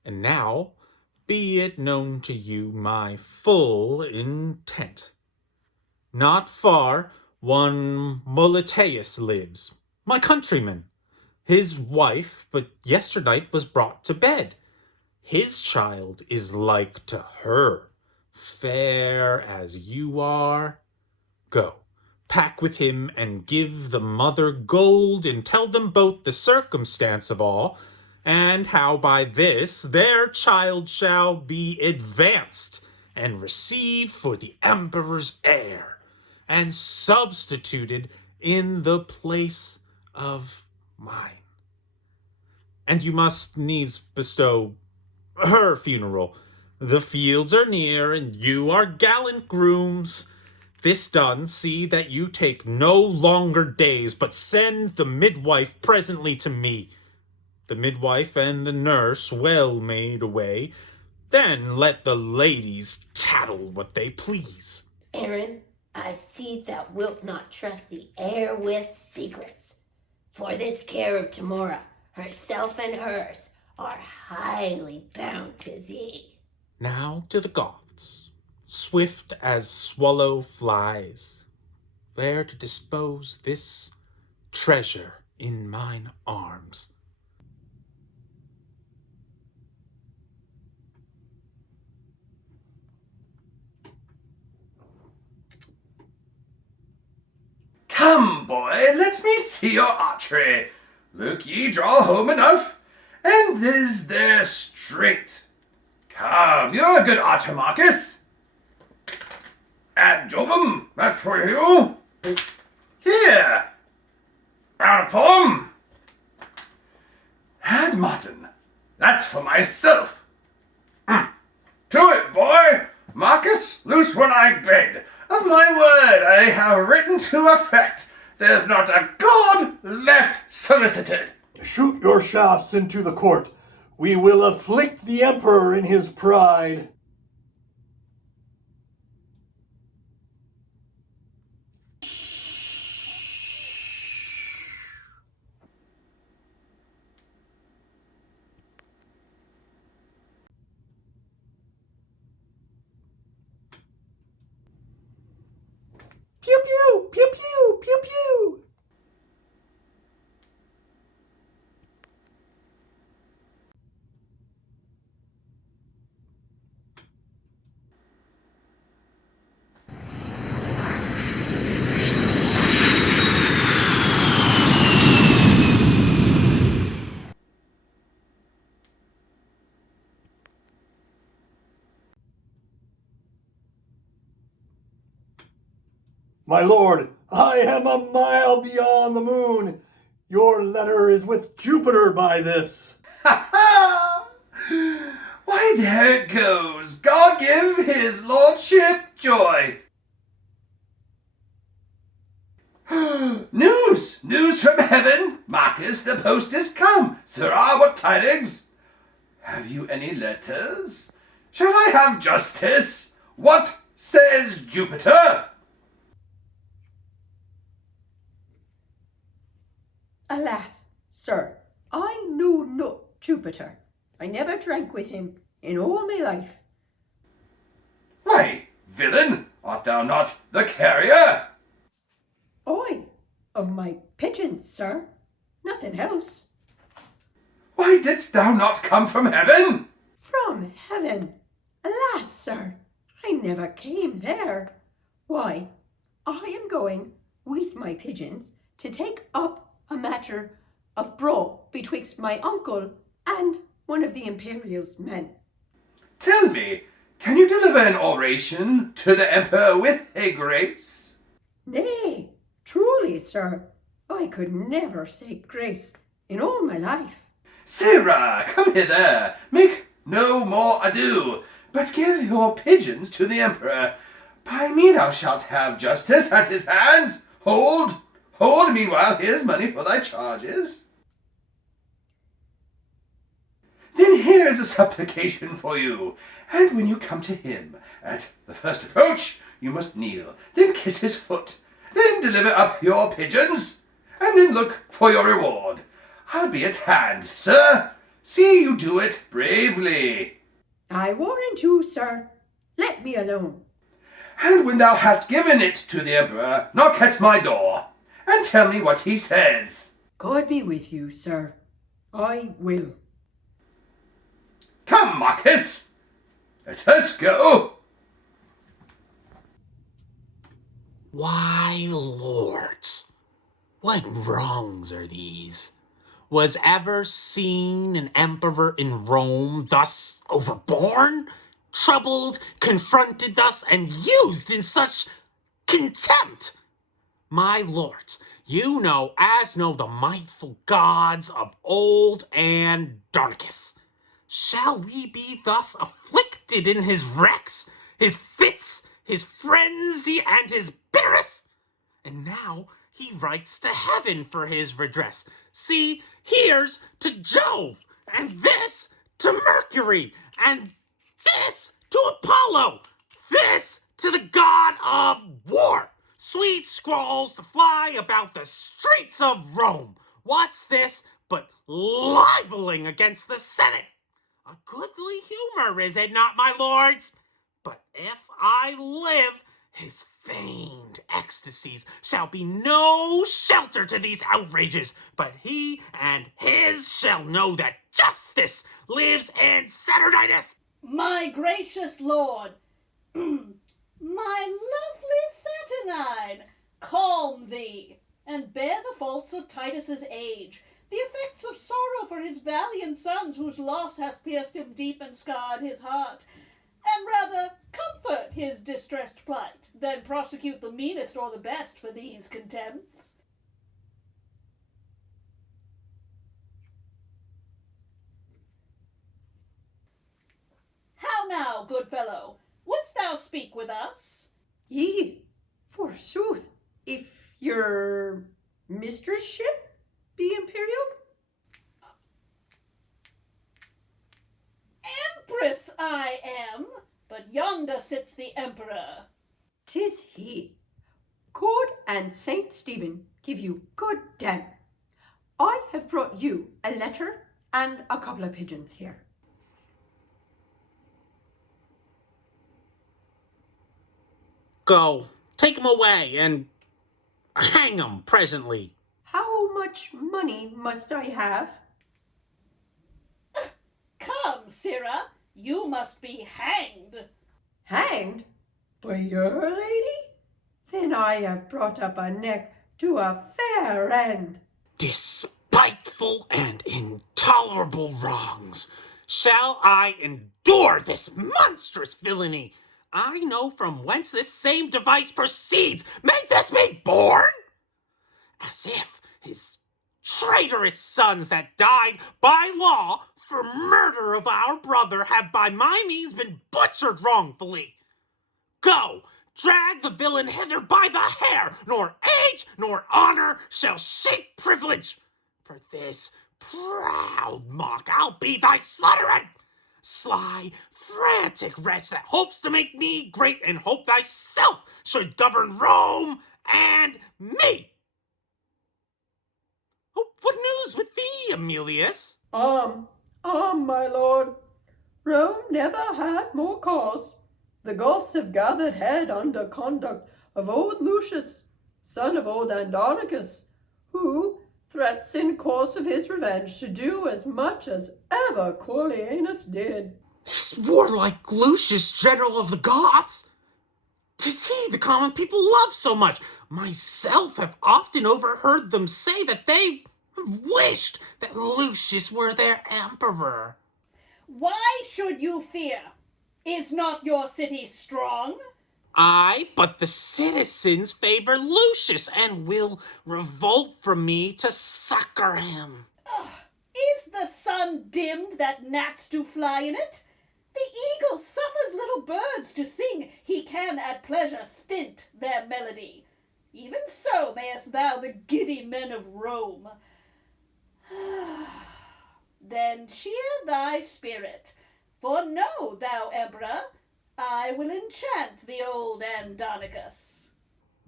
And now, be it known to you my full intent. Not far, one Muleteus lives, my countryman. His wife, but yesternight, was brought to bed. His child is like to her. fair as you are. Go, pack with him and give the mother gold, and tell them both the circumstance of all, and how by this their child shall be advanced and received for the emperor's heir, and substituted in the place of mine. And you must needs bestow her funeral. The fields are near, and you are gallant grooms. This done, see that you take no longer days, but send the midwife presently to me. The midwife and the nurse well made away. Then let the ladies tattle what they please. Aaron, I see thou wilt not trust the heir with secrets. For this care of Tamora, herself and hers, are highly bound to thee. Now to the Goths, swift as swallow flies, where to dispose this treasure in mine arms. Come, boy, let me see your archery. Look ye draw home enough, and this there straight. Come, you're a good archer, Marcus. And Jobum, that's for you. Here, and Plum. And Martin, that's for myself. To it, boy. Marcus, loose when I bid. Of my word, I have written to effect. There's not a god left solicited. Shoot your shafts into the court. We will afflict the emperor in his pride. Pew pew, pew pew, pew pew. My lord, I am a mile beyond the moon. Your letter is with Jupiter by this. Ha ha! Why, there it goes. God give his lordship joy. News from heaven. Marcus, the post is come. Sirrah, what tidings? Have you any letters? Shall I have justice? What says Jupiter? Alas, sir, I knew not Jupiter. I never drank with him in all my life. Why, villain, art thou not the carrier? I, of my pigeons, sir, nothing else. Why didst thou not come from heaven? From heaven? Alas, sir, I never came there. Why, I am going with my pigeons to take up a matter of brawl betwixt my uncle and one of the Imperial's men. Tell me, can you deliver an oration to the emperor with a grace? Nay, truly, sir, I could never say grace in all my life. Sirrah, come hither. Make no more ado, but give your pigeons to the emperor. By me thou shalt have justice at his hands. Hold, meanwhile, here's money for thy charges. Then here is a supplication for you, and when you come to him, at the first approach, you must kneel, then kiss his foot, then deliver up your pigeons, and then look for your reward. I'll be at hand, sir. See you do it bravely. I warrant you, sir. Let me alone. And when thou hast given it to the emperor, knock at my door, and tell me what he says. God be with you, sir. I will. Come, Marcus, let us go. Why, lords, what wrongs are these? Was ever seen an emperor in Rome thus overborne, troubled, confronted thus, and used in such contempt? My lords, you know, as know the mightful gods of old Andarnicus. Shall we be thus afflicted in his wrecks, his fits, his frenzy, and his bitterness? And now he writes to heaven for his redress. See, here's to Jove, and this to Mercury, and this to Apollo, this to the god of war. Sweet scrolls to fly about the streets of Rome. What's this but libeling against the Senate? A goodly humor, is it not, my lords? But if I live, his feigned ecstasies shall be no shelter to these outrages, but he and his shall know that justice lives in Saturnitis. My gracious lord, my lovely Saturnine, calm thee, and bear the faults of Titus's age, the effects of sorrow for his valiant sons, whose loss hath pierced him deep and scarred his heart, and rather comfort his distressed plight, than prosecute the meanest or the best for these contempts. How now, good fellow, wouldst thou speak with us? Yea, forsooth, if your mistress-ship be imperial? Empress I am, but yonder sits the emperor. 'Tis he. God and Saint Stephen give you good den. I have brought you a letter and a couple of pigeons here. Go, take him away, and hang him presently. How much money must I have? Come, sirrah, you must be hanged. Hanged? By your lady? Then I have brought up a neck to a fair end. Despiteful and intolerable wrongs. Shall I endure this monstrous villainy? I know from whence this same device proceeds. May this be born? As if his traitorous sons that died by law for murder of our brother have by my means been butchered wrongfully. Go, drag the villain hither by the hair, nor age nor honor shall shake privilege. For this proud mock I'll be thy slaughterer. Sly, frantic wretch that hopes to make me great, and hope thyself should govern Rome and me. Oh, what news with thee, Emilius? My lord. Rome never had more cause. The Goths have gathered head under conduct of old Lucius, son of old Andarnicus, who threats in course of his revenge to do as much as ever Corleanus did. This warlike Lucius, general of the Goths? 'Tis he the common people love so much. Myself have often overheard them say that they wished that Lucius were their emperor. Why should you fear? Is not your city strong? Aye, but the citizens favor Lucius and will revolt from me to succor him. Is the sun dimmed that gnats do fly in it? The eagle suffers little birds to sing. He can at pleasure stint their melody. Even so mayest thou the giddy men of Rome. Then cheer thy spirit, for know thou, emperor, I will enchant the old Andarnicus.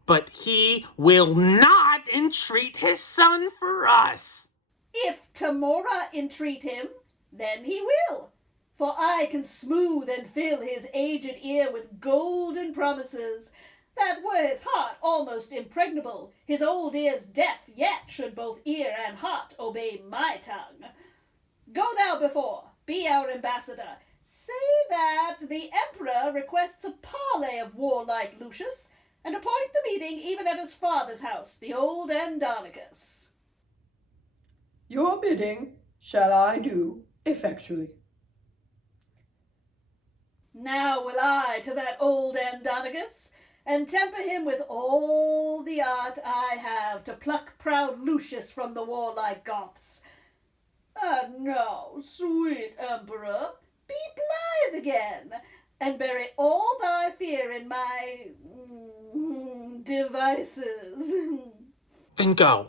But he will not entreat his son for us. If Tamora entreat him, then he will, for I can smooth and fill his aged ear with golden promises, that were his heart almost impregnable, his old ears deaf, yet should both ear and heart obey my tongue. Go thou before, be our ambassador, say that the emperor requests a parley of warlike Lucius, and appoint the meeting even at his father's house, the old Andarnicus. Your bidding shall I do effectually. Now will I to that old Andarnicus, and temper him with all the art I have to pluck proud Lucius from the warlike Goths. And now, sweet Emperor, be blithe again, and bury all thy fear in my devices. Then go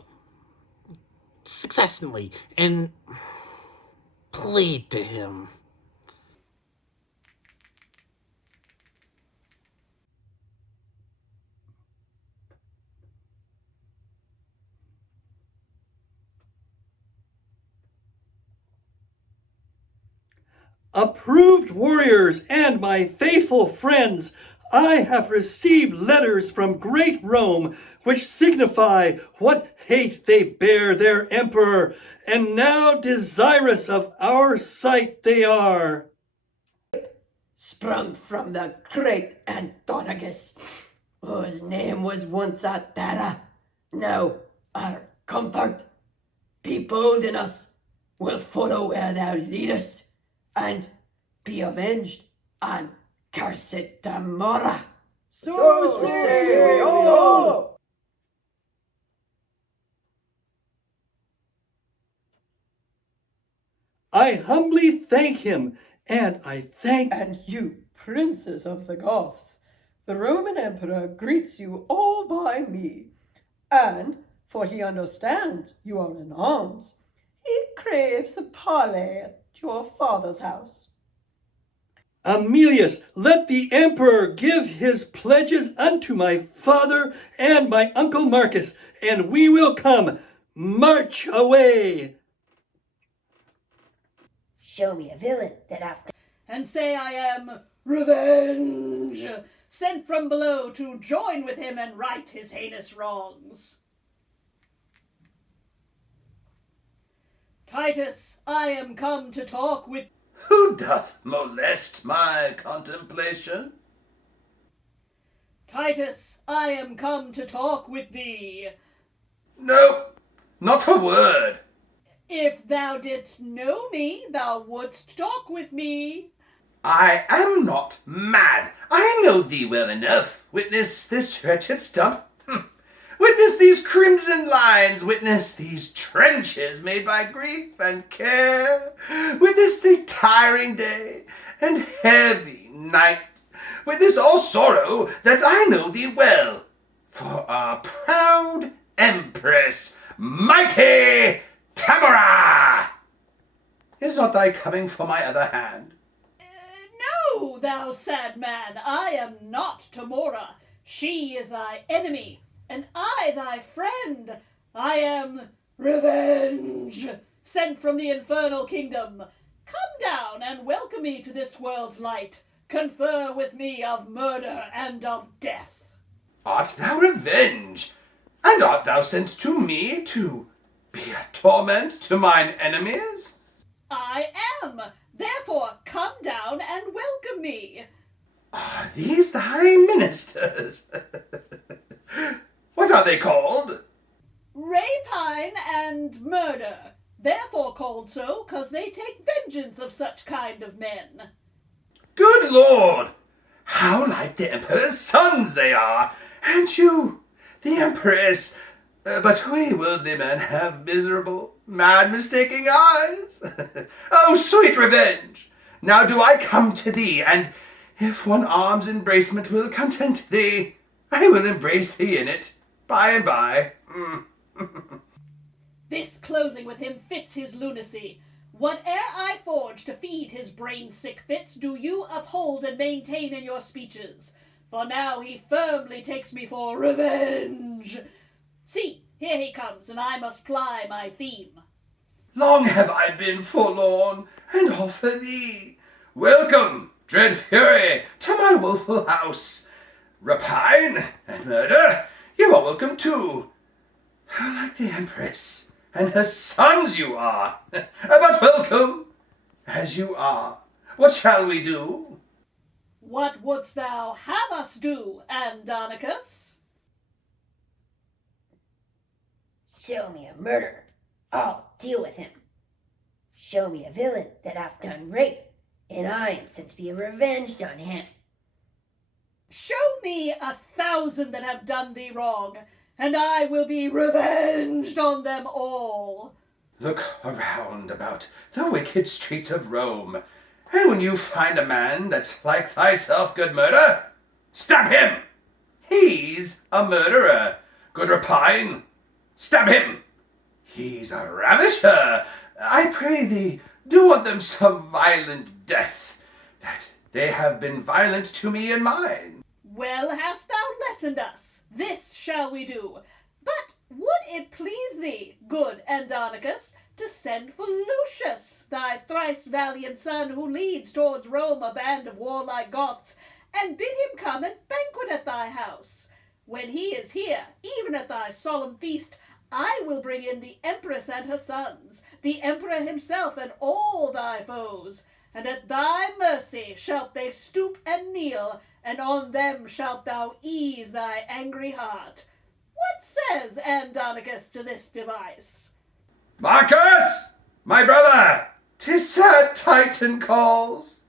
successfully and plead to him. Approved warriors and my faithful friends, I have received letters from great Rome which signify what hate they bear their emperor, and now desirous of our sight they are. Sprung from the great Andarnicus, whose name was once our terror, now our comfort. Be bold in us, we'll follow where thou leadest, and be avenged on cursed Damora. So say we all. I humbly thank him, and I thank... And you, princes of the Goths, the Roman emperor greets you all by me, and, for he understands you are in arms, he craves a parley at your father's house. Emilius, let the emperor give his pledges unto my father and my uncle Marcus, and we will come. March away. Show me a villain that after. And say I am Revenge, sent from below to join with him and right his heinous wrongs. Titus, I am come to talk with... Who doth molest my contemplation? Titus, I am come to talk with thee. No, not a word. If thou didst know me, thou wouldst talk with me. I am not mad. I know thee well enough. Witness this wretched stump. Witness these crimson lines. Witness these trenches made by grief and care. Witness the tiring day and heavy night. Witness all sorrow that I know thee well. For our proud empress, mighty Tamara! Is not thy coming for my other hand? No, thou sad man, I am not Tamora. She is thy enemy, and I thy friend. I am Revenge, sent from the infernal kingdom. Come down and welcome me to this world's light. Confer with me of murder and of death. Art thou Revenge? And art thou sent to me to be a torment to mine enemies? I am. Therefore, come down and welcome me. Are these thy ministers? What are they called? Rapine and murder. Therefore called so, 'cause they take vengeance of such kind of men. Good Lord! How like the Emperor's sons they are! And you, the Empress. But we worldly men have miserable, mad mistaking eyes. Oh, sweet Revenge! Now do I come to thee, and if one arm's embracement will content thee, I will embrace thee in it, by and by. This closing with him fits his lunacy. Whate'er I forge to feed his brain-sick fits, do you uphold and maintain in your speeches. For now he firmly takes me for Revenge. See, here he comes, and I must ply my theme. Long have I been forlorn, and offer thee welcome, dread fury, to my woeful house. Rapine and murder, you are welcome too. How like the Empress and her sons you are. But welcome, as you are. What shall we do? What wouldst thou have us do, Andarnicus? Show me a murderer, I'll deal with him. Show me a villain that hath done rape, and I am sent to be revenged on him. Show me 1,000 that have done thee wrong, and I will be revenged on them all. Look around about the wicked streets of Rome, and when you find a man that's like thyself, good murder, stab him. He's a murderer. Good rapine, stab him. He's a ravisher. I pray thee, do on them some violent death, that they have been violent to me and mine. Well hast thou lessoned us. This shall we do. But would it please thee, good Andarnicus, to send for Lucius, thy thrice valiant son, who leads towards Rome a band of warlike Goths, and bid him come and banquet at thy house? When he is here, even at thy solemn feast, I will bring in the empress and her sons, the emperor himself and all thy foes, and at thy mercy shalt they stoop and kneel, and on them shalt thou ease thy angry heart. What says Andarnicus to this device? Marcus, my brother, 'tis sad Titan calls.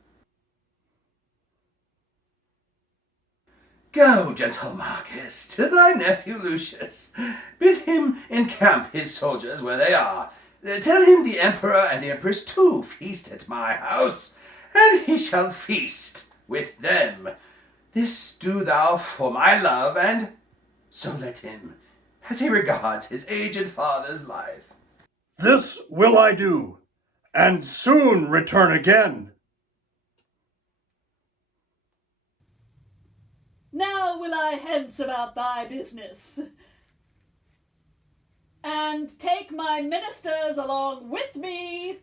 Go, gentle Marcus, to thy nephew Lucius. Bid him encamp his soldiers where they are. Tell him the emperor and the empress too feast at my house, and he shall feast with them. This do thou for my love, and so let him, as he regards his aged father's life. This will I do, and soon return again. Now will I hence about thy business, and take my ministers along with me.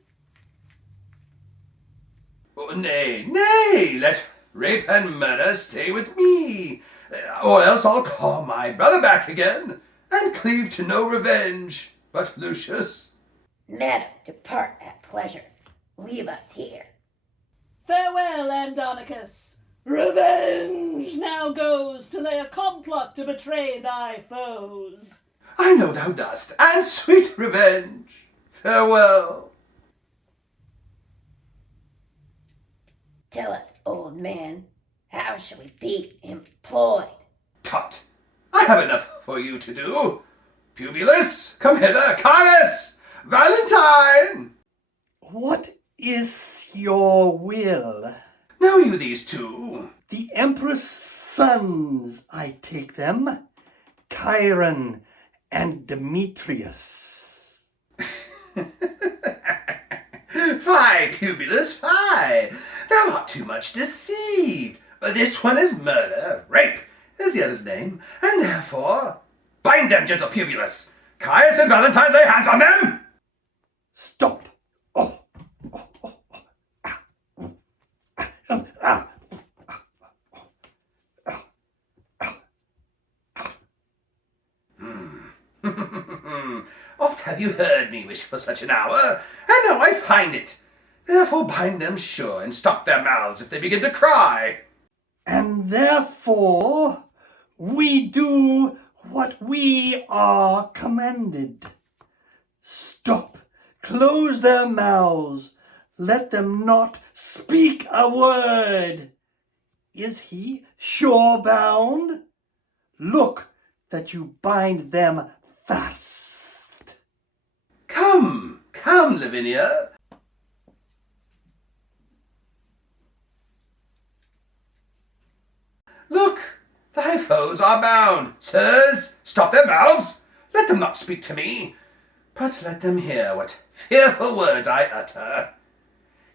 Oh, nay, nay, let rape and murder stay with me, or else I'll call my brother back again, and cleave to no revenge but Lucius. Madam, depart at pleasure. Leave us here. Farewell, Andarnicus. Revenge now goes to lay a complot to betray thy foes. I know thou dost, and sweet revenge. Farewell. Tell us, old man, how shall we be employed? Tut, I have enough for you to do. Publius, come hither. Caius, Valentine. What is your will? Know you these two? The Empress' sons, I take them, Chiron and Demetrius. Fie, Publius, fie! Thou art too much deceived. This one is murder, rape is the other's name, and therefore bind them, gentle Publius. Caius and Valentine, lay hands on them! Stop! Oh, oh, oh, oh. Ah. Ah. Ah. Oft have you heard me wish for such an hour, and now I find it. Therefore bind them sure, and stop their mouths if they begin to cry. And therefore we do what we are commanded. Stop, close their mouths, let them not speak a word. Is he sure bound? Look that you bind them fast. Come, come, Lavinia. Look, thy foes are bound. Sirs, stop their mouths. Let them not speak to me, but let them hear what fearful words I utter.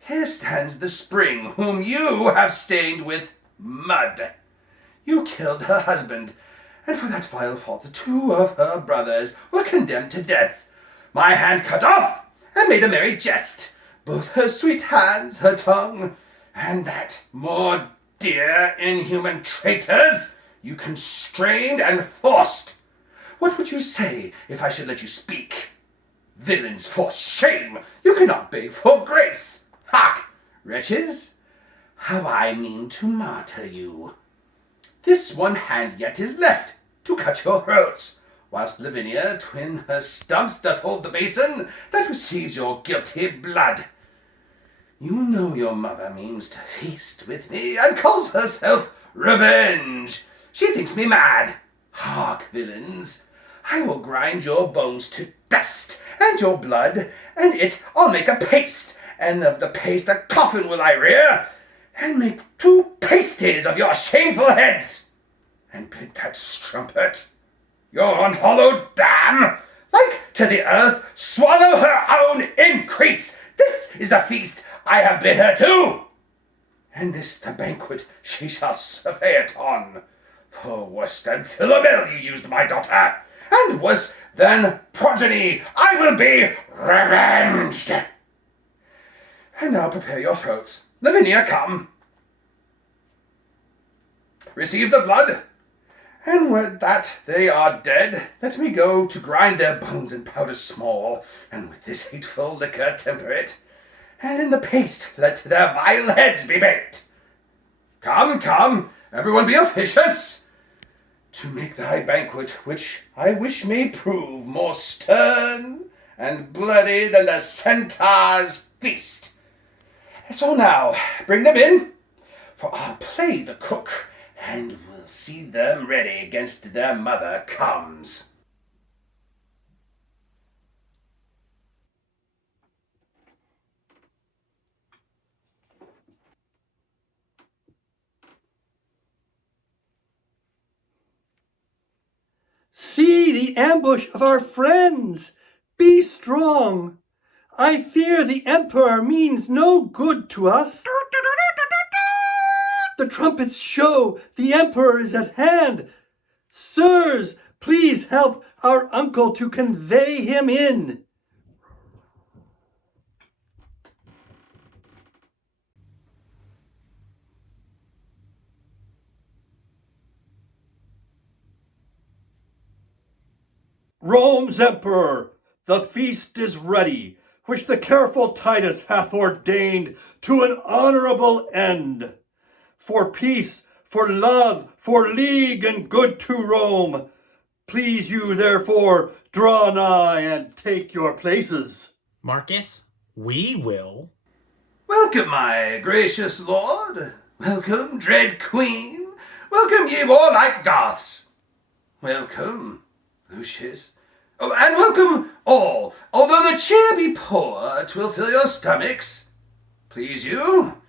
Here stands the spring whom you have stained with mud. You killed her husband, and for that vile fault the two of her brothers were condemned to death. My hand cut off, and made a merry jest, both her sweet hands, her tongue, and that more dear inhuman traitors you constrained and forced. What would you say if I should let you speak? Villains, for shame! You cannot beg for grace. Hark, wretches, how I mean to martyr you. This one hand yet is left to cut your throats, whilst Lavinia, twin her stumps, doth hold the basin that receives your guilty blood. You know your mother means to feast with me, and calls herself Revenge. She thinks me mad. Hark, villains, I will grind your bones to dust, and your blood, and it I'll make a paste, and of the paste a coffin will I rear, and make 2 pasties of your shameful heads, and bid that strumpet, your unhallowed dam, like to the earth, swallow her own increase. This is the feast I have bid her to, and this the banquet she shall survey it on. For worse than Philomel you used my daughter, and worse than progeny I will be revenged. And now prepare your throats. Lavinia, come. Receive the blood, and when that they are dead, let me go to grind their bones in powder small, and with this hateful liquor temper it, and in the paste let their vile heads be baked. Come, come, everyone be officious, to make thy banquet, which I wish may prove more stern and bloody than the centaur's feast. So now, bring them in, for I'll play the cook, and we'll see them ready against their mother comes. See the ambush of our friends! Be strong! I fear the Emperor means no good to us. The trumpets show the Emperor is at hand. Sirs, please help our uncle to convey him in. Rome's Emperor, the feast is ready, which the careful Titus hath ordained to an honorable end. For peace, for love, for league and good to Rome, please you therefore draw nigh and take your places. Marcus, we will. Welcome, my gracious lord. Welcome, dread queen. Welcome, ye warlike Goths. Welcome, Lucius. Oh, and welcome all. Although the cheer be poor, 'twill fill your stomachs. Please you,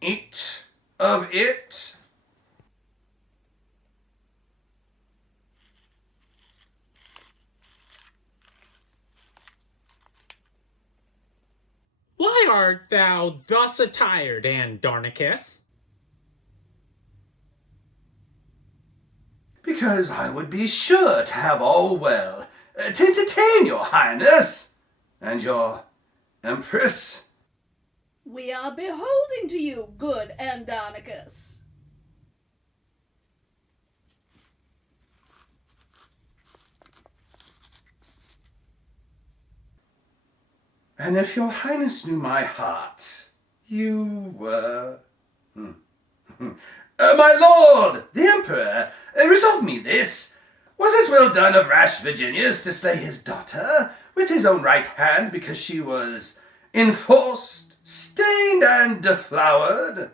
eat of it. Why art thou thus attired, Andarnicus? Because I would be sure to have all well, to entertain your highness and your empress. We are beholding to you, good Andarnicus. And if your highness knew my heart, you were... my lord, the emperor, resolve me this. Was it well done of rash Virginius to slay his daughter with his own right hand because she was enforced, stained, and deflowered?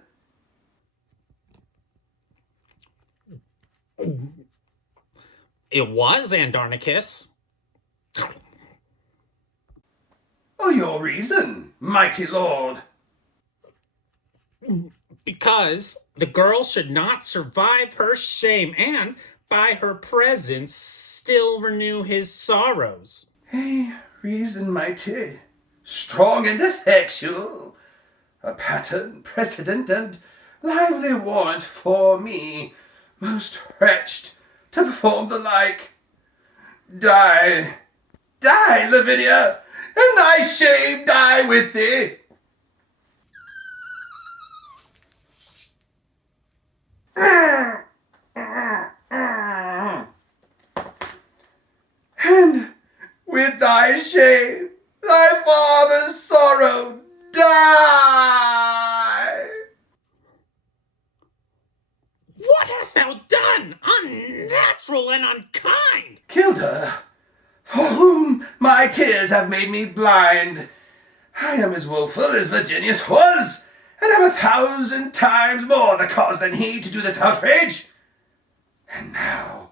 It was, Andarnicus. Oh, your reason, mighty lord. Because the girl should not survive her shame and, by her presence, still renew his sorrows. A reason mighty, strong and effectual, a pattern, precedent, and lively warrant for me, most wretched, to perform the like. Die, die, Lavinia, and thy shame die with thee. And with thy shame, thy father's sorrow, die. What hast thou done, unnatural unnatural and unkind. Killed her, for whom my tears have made me blind. I am as woeful as Virginius was, and am 1,000 times more the cause than he to do this outrage. And now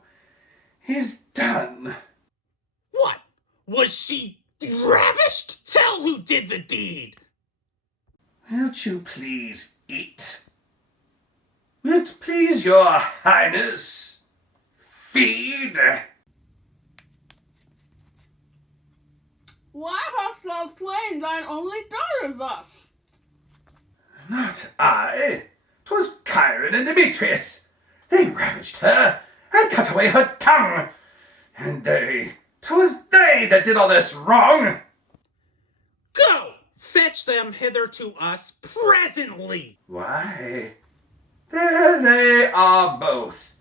is done. What? Was she ravished? Tell who did the deed. Wilt you please eat? Wilt please your highness feed? Why hast thou slain thine only daughter thus? Not I. 'Twas Chiron and Demetrius. They ravaged her and cut away her tongue. And 'twas they that did all this wrong. Go! Fetch them hither to us presently. Why, there they are both,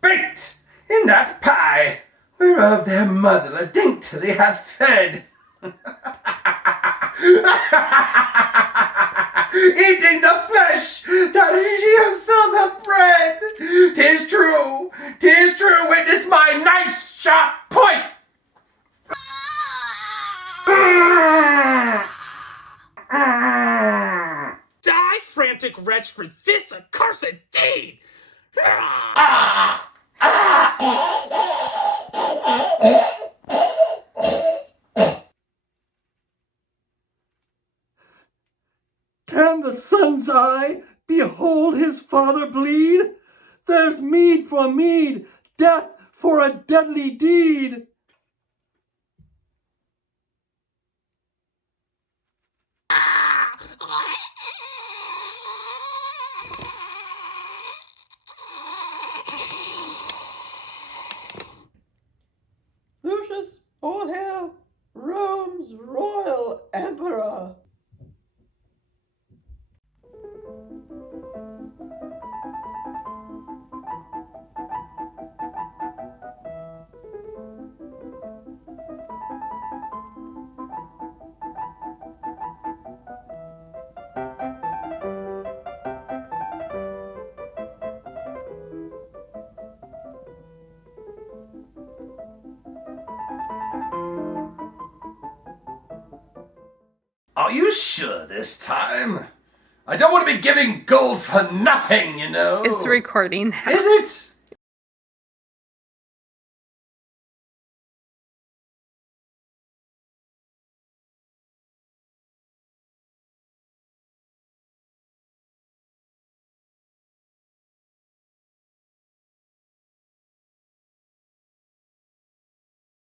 baked in that pie whereof their mother daintily hath fed. Eating the flesh that she also the bread. 'Tis true, witness my knife's sharp point. Die, frantic wretch, for this accursed deed! Can the son's eye behold his father bleed? There's meed for meed, death for a deadly deed. Lucius, all hail, Rome's royal emperor. Are you sure this time? I don't want to be giving gold for nothing, you know. It's recording. Is it?